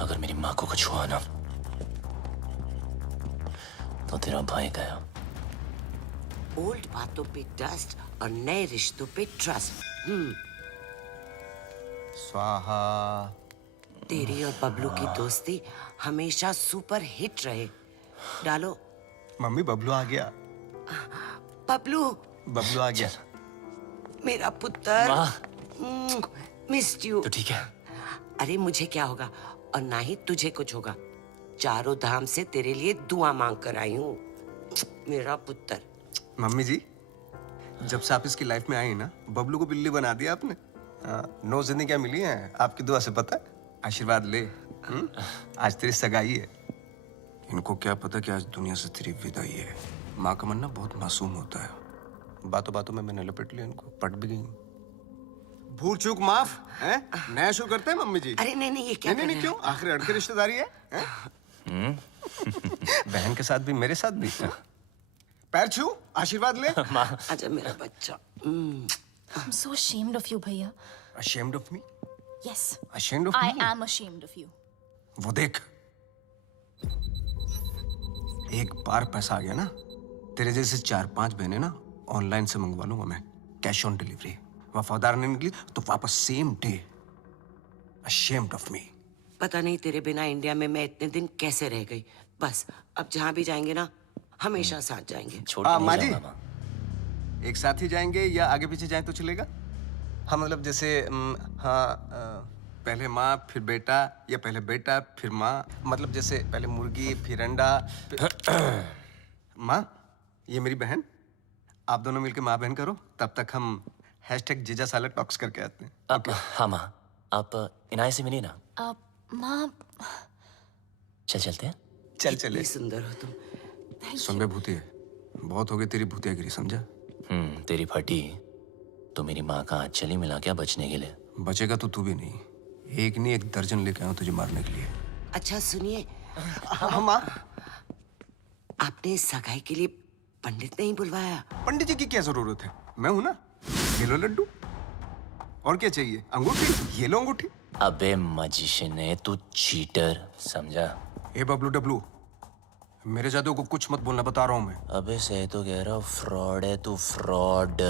अगर मेरी माँ को कुछ हुआ ना तो तेरा भाई गया। ओल्ड बातों पे डस्ट और नए रिश्तों पे ट्रस्ट। स्वाहा। तेरी और बबलू की दोस्ती हमेशा सुपर हिट रहे। डालो। मम्मी, बबलू आ गया। बबलू। बबलू आ गया। मेरा पुत्र। Missed you. तो ठीक है। अरे मुझे क्या होगा और ना ही तुझे कुछ होगा। चारों धाम से तेरे लिए दुआ मांग कर आई हूँ, मेरा पुत्र। मम्मी जी, जब से आप इसकी लाइफ में आई ना, बबलू को बिल्ली बना दिया आपने। 9 जिंदगियां मिली हैं आपकी दुआ से, पता है? आशीर्वाद ले। आज तेरी सगाई है। इनको क्या पता कि आज दुनिया से तेरी विदाई है। माँ का मन ना बहुत मासूम होता है। बातों बातों में मैंने लपेट लिया इनको, पट भी गई। भूल चूक माफ है? नया शो करते हैं मम्मी जी। अरे नहीं, ये क्या? नहीं, क्यों? आखिर अड़के रिश्तेदारी है? बहन के साथ भी, मेरे साथ भी। पैर छू, आशीर्वाद ले। आजा मेरा बच्चा। I'm so ashamed of you, भैया। Ashamed of me? Yes. Ashamed of I me? am ashamed of you. वो देख, एक बार पैसा आ गया ना, तेरे जैसे 4-5 बहनें ना ऑनलाइन से मंगवा लूंगा मैं, कैश ऑन डिलीवरी। वफादार नहीं निकली तो वापस same day. Ashamed of me. पता नहीं तेरे बिना इंडिया में मैं इतने दिन कैसे रह गई। बस अब जहाँ भी जाएंगे ना, हमेशा साथ जाएंगे। माँ जी, एक साथ ही जाएंगे या आगे पीछे जाएं तो चलेगा? हाँ, मतलब जैसे पहले माँ फिर बेटा, या पहले बेटा फिर माँ, मतलब जैसे पहले मुर्गी फिर अंडा। माँ, ये मेरी बहन, आप दोनों मिलकर माँ बहन करो, तब तक हम #जीजा साला टॉक्स करके आते हैं। हाँ माँ, आप इनाय से मिलिए ना। माँ, चलते हैं। चल चले। सुंदर हो तुम। सुन बे भूतिया, बहुत हो गई तेरी भूतियागिरी, समझा? तेरी फटी तो मेरी माँ का हाथ चली मिला क्या बचने के लिए? बचेगा तो तू भी नहीं, एक नहीं 1 दर्जन लेके आऊं तुझे मारने के लिए। अच्छा सुनिए, माँ, आपने सगाई के लिए पंडित नहीं बुलवाया? पंडित जी की क्या जरूरत है, मैं हूं ना। ये लो लड्डू, और क्या चाहिए? अंगूठी, ये लो अंगूठी। अबे मजिशियन है तू, चीटर, समझा? ए बबलू डब्लू, मेरे जादू को कुछ मत बोलना, बता रहा हूं मैं। अबे सही तो कह रहा हूँ, फ्रॉड है तू, फ्रॉड।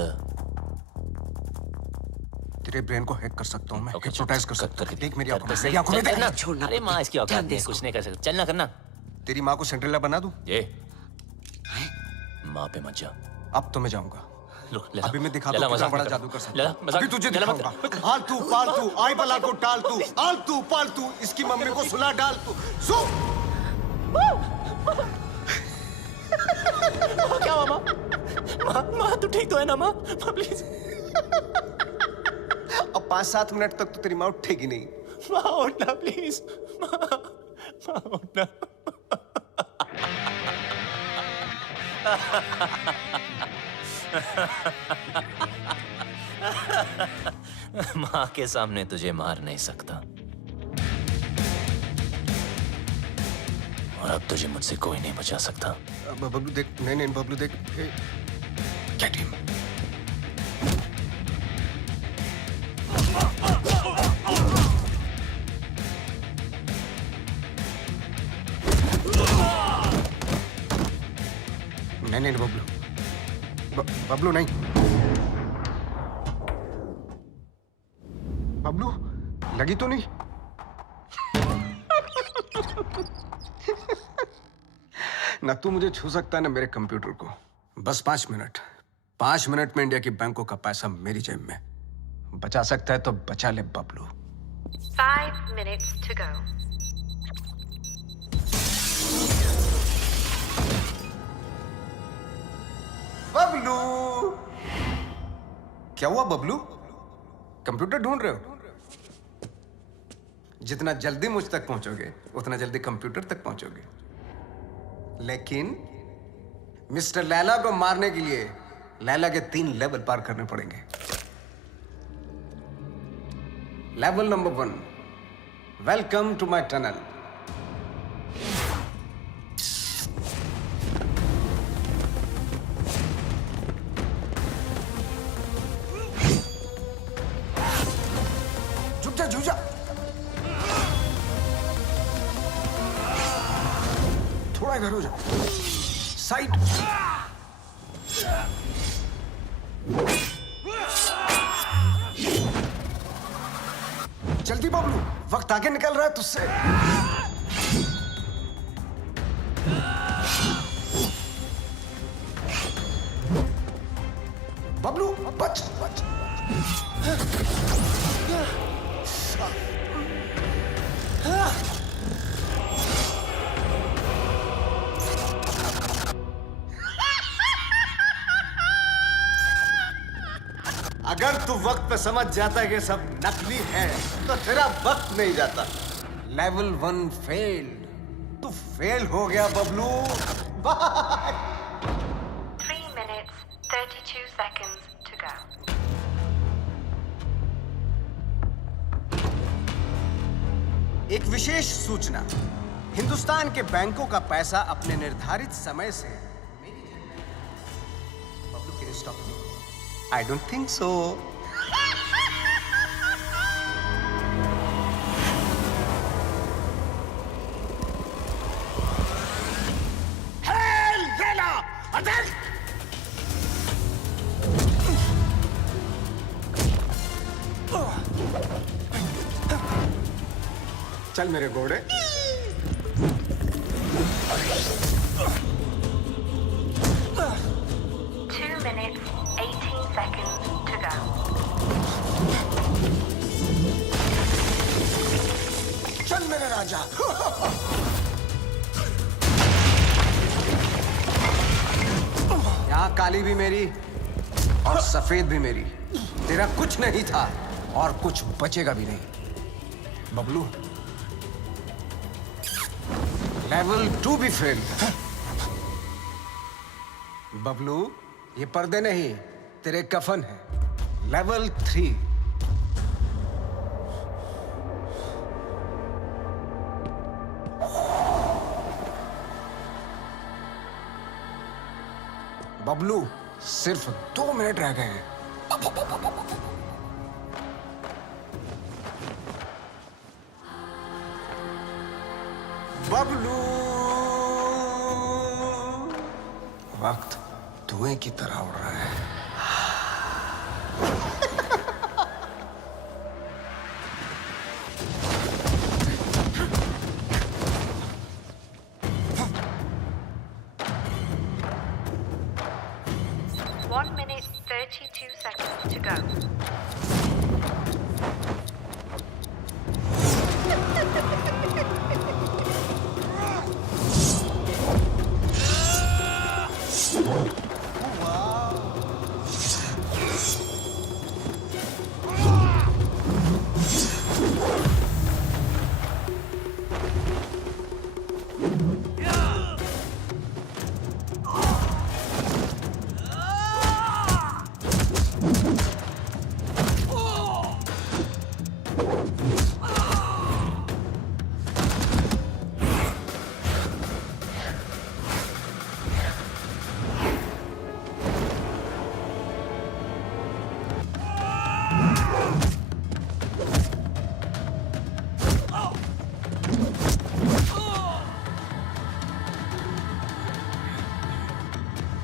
तेरे ब्रेन को हैक कर सकता हूँ मैं, हिप्नोटाइज कर सकता हूँ। देख मेरी आंखों में, सही, मेरी आंखों में चल देख। करना। छोड़ना। अरे माँ इसकी औकात नहीं, कुछ नहीं कर सकता, चलना करना। तेरी माँ को सेंट्रेला बना दूं? ये माँ पे मत जा। अब तो मैं जाऊंगा। अभी मैं दिखाता हूँ कितना बड़ा जादू कर सकता हूँ। मजाक अभी तुझे लला मत दिखाऊंगा। आलतू पालतू आई बला को टाल तू, आलतू पालतू इसकी मम्मी को सुला डाल तू। क्या हुआ माँ? माँ तू ठीक तो है ना माँ? प्लीज। अब 5-7 मिनट तक तो तेरी माँ उठेगी नहीं। माँ उठना प्लीज, माँ उठना। माँ के सामने तुझे मार नहीं सकता, और अब तुझे मुझसे कोई नहीं बचा सकता। बबलू देख, नहीं बबलू देख, गेट हिम। नहीं बबलू, बबलू नहीं। बबलू लगी तो नहीं? ना तू मुझे छू सकता है ना मेरे कंप्यूटर को। बस 5 मिनट। 5 मिनट में इंडिया की बैंकों का पैसा मेरी जेब में। बचा सकता है तो बचा ले Bablu. 5 minutes to go. Bablu, क्या हुआ बबलू? कंप्यूटर ढूंढ रहे हो? जितना जल्दी मुझ तक पहुंचोगे उतना जल्दी कंप्यूटर तक पहुंचोगे। लेकिन मिस्टर लैला को मारने के लिए लैला के 3 लेवल पार करने पड़ेंगे। Level number 1, welcome to my tunnel. झुक जा, थोड़ा इधर हो जा, साइड। जल्दी बबलू, वक्त आगे निकल रहा है तुझसे। बबलू बच। अगर तू वक्त पे समझ जाता है कि सब नकली है तो तेरा वक्त नहीं जाता। लेवल 1 फेल्ड, तू फेल हो गया Bablu. Bye. 3 minutes, 32 seconds to go. एक विशेष सूचना, हिंदुस्तान के बैंकों का पैसा अपने निर्धारित समय से Bablu can stop me? I don't think so. Hail Vela! Attack! चल मेरे घोड़े। 2 minutes, 18 seconds to go. चल मेरे राजा। यहाँ काली भी मेरी और सफेद भी मेरी। तेरा कुछ नहीं था और कुछ बचेगा भी नहीं बबलू। लेवल 2 भी फेल। बबलू, ये पर्दे नहीं, तेरे कफन है। लेवल 3। बबलू, सिर्फ 2 मिनट रह गए हैं। बबलू, वक्त धुएं की तरह उड़ रहा है। One minute, 32 seconds to go.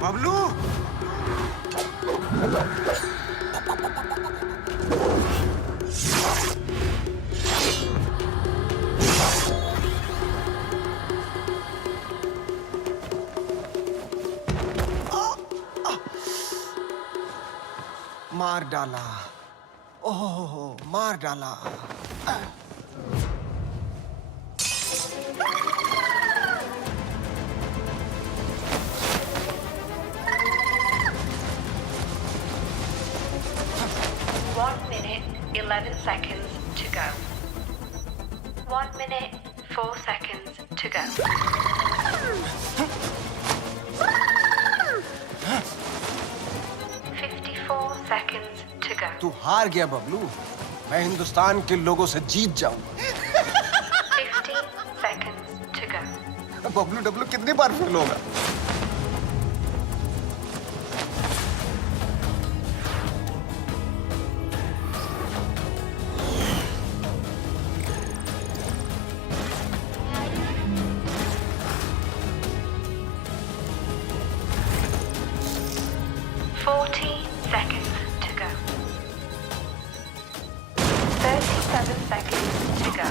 Bablu, मार डाला। ओह, मार डाला। One minute, 11 seconds to go. 1 minute, 4 seconds to go. Seconds to go. तू हार गया बबलू। मैं हिंदुस्तान के लोगों से जीत जाऊंगा। 15 seconds to go. Bablu Dablu कितनी बार फेल होगा? Seconds to go. 37 seconds to go.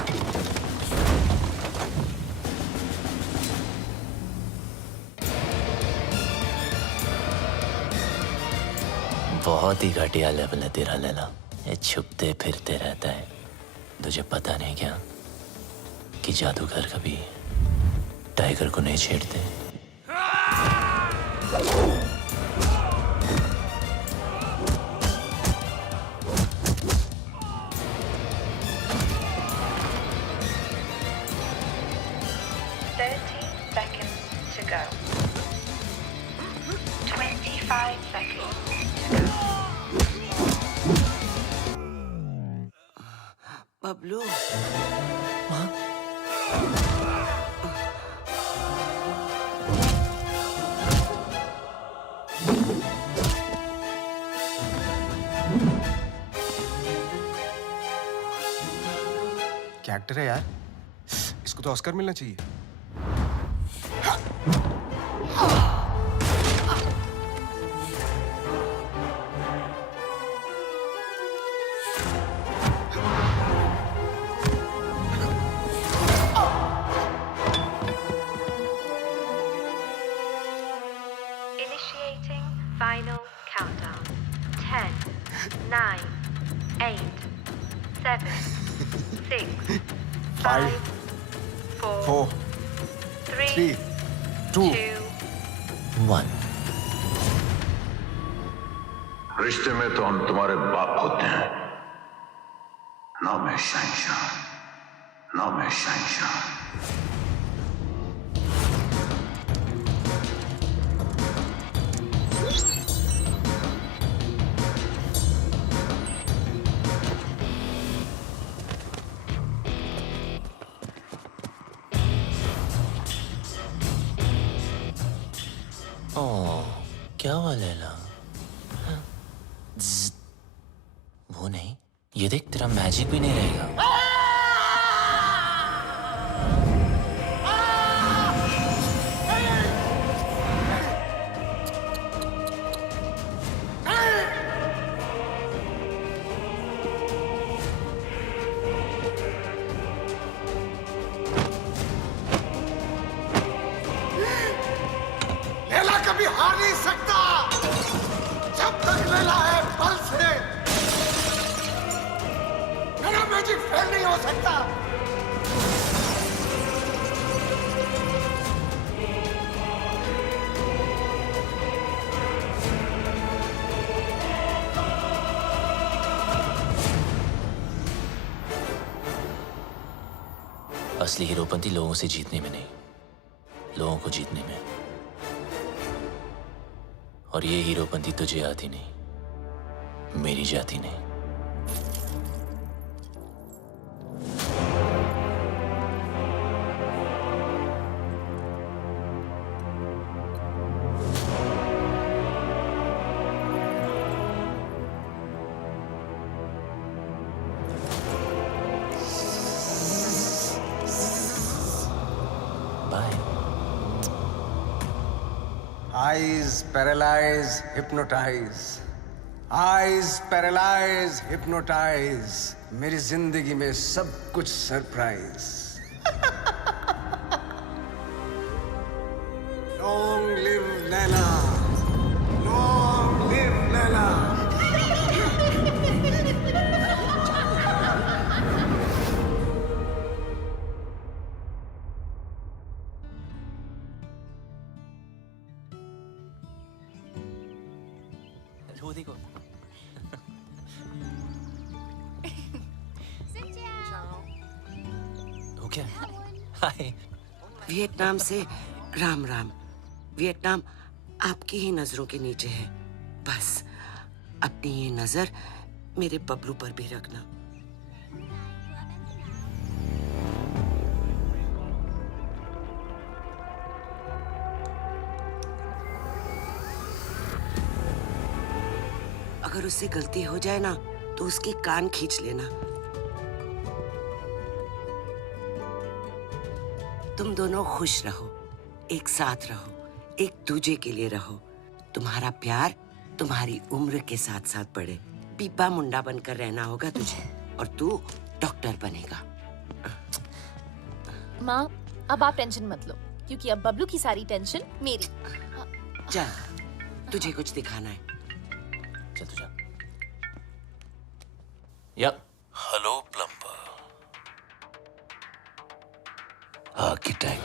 बहुत ही घटिया लेवल है तेरा लैला। ये छुपते फिरते रहता है। तुझे पता नहीं क्या कि जादूगर कभी टाइगर को नहीं छेड़ते। बबलू, क्या एक्टर है यार, इसको तो ऑस्कर मिलना चाहिए। Initiating final countdown. 10, 9, 8, 7, 6, 5, 4, 3, 2, 1। रिश्ते में तो हम तुम्हारे बाप होते हैं, ना मैं शहंशाह, ना मैं शहंशाह। क्या हुआ लैला? ज़्ज़। वो नहीं, ये देख तेरा मैजिक भी नहीं रहेगा। लैला कभी हार नहीं सकता जब तक लैला है बल से मेरा मैजिक फेल नहीं हो सकता। असली हीरोपंती लोगों से जीतने में नहीं, लोगों को जीतने में। और ये हीरोपंती तुझे आती नहीं, मेरी जाती नहीं। Eyes paralyze, hypnotize. Eyes paralyze, hypnotize. मेरी जिंदगी में सब कुछ surprise. Long live Laila. Long live Laila. वो देखो। हो क्या? हाय। वियतनाम से राम राम। वियतनाम आपकी ही नजरों के नीचे है। बस अपनी ये नजर मेरे बबलू पर भी रखना। अगर उससे गलती हो जाए ना तो उसके कान खींच लेना। तुम दोनों खुश रहो, एक साथ रहो, एक दूजे के लिए रहो। तुम्हारा प्यार तुम्हारी उम्र के साथ साथ बढ़े। पीपा मुंडा बनकर रहना होगा तुझे और तू डॉक्टर बनेगा। माँ, अब आप टेंशन मत लो क्योंकि अब बबलू की सारी टेंशन मेरी। चल, तुझे कुछ दिखाना है। चल तू जा। Hello plumber, architect.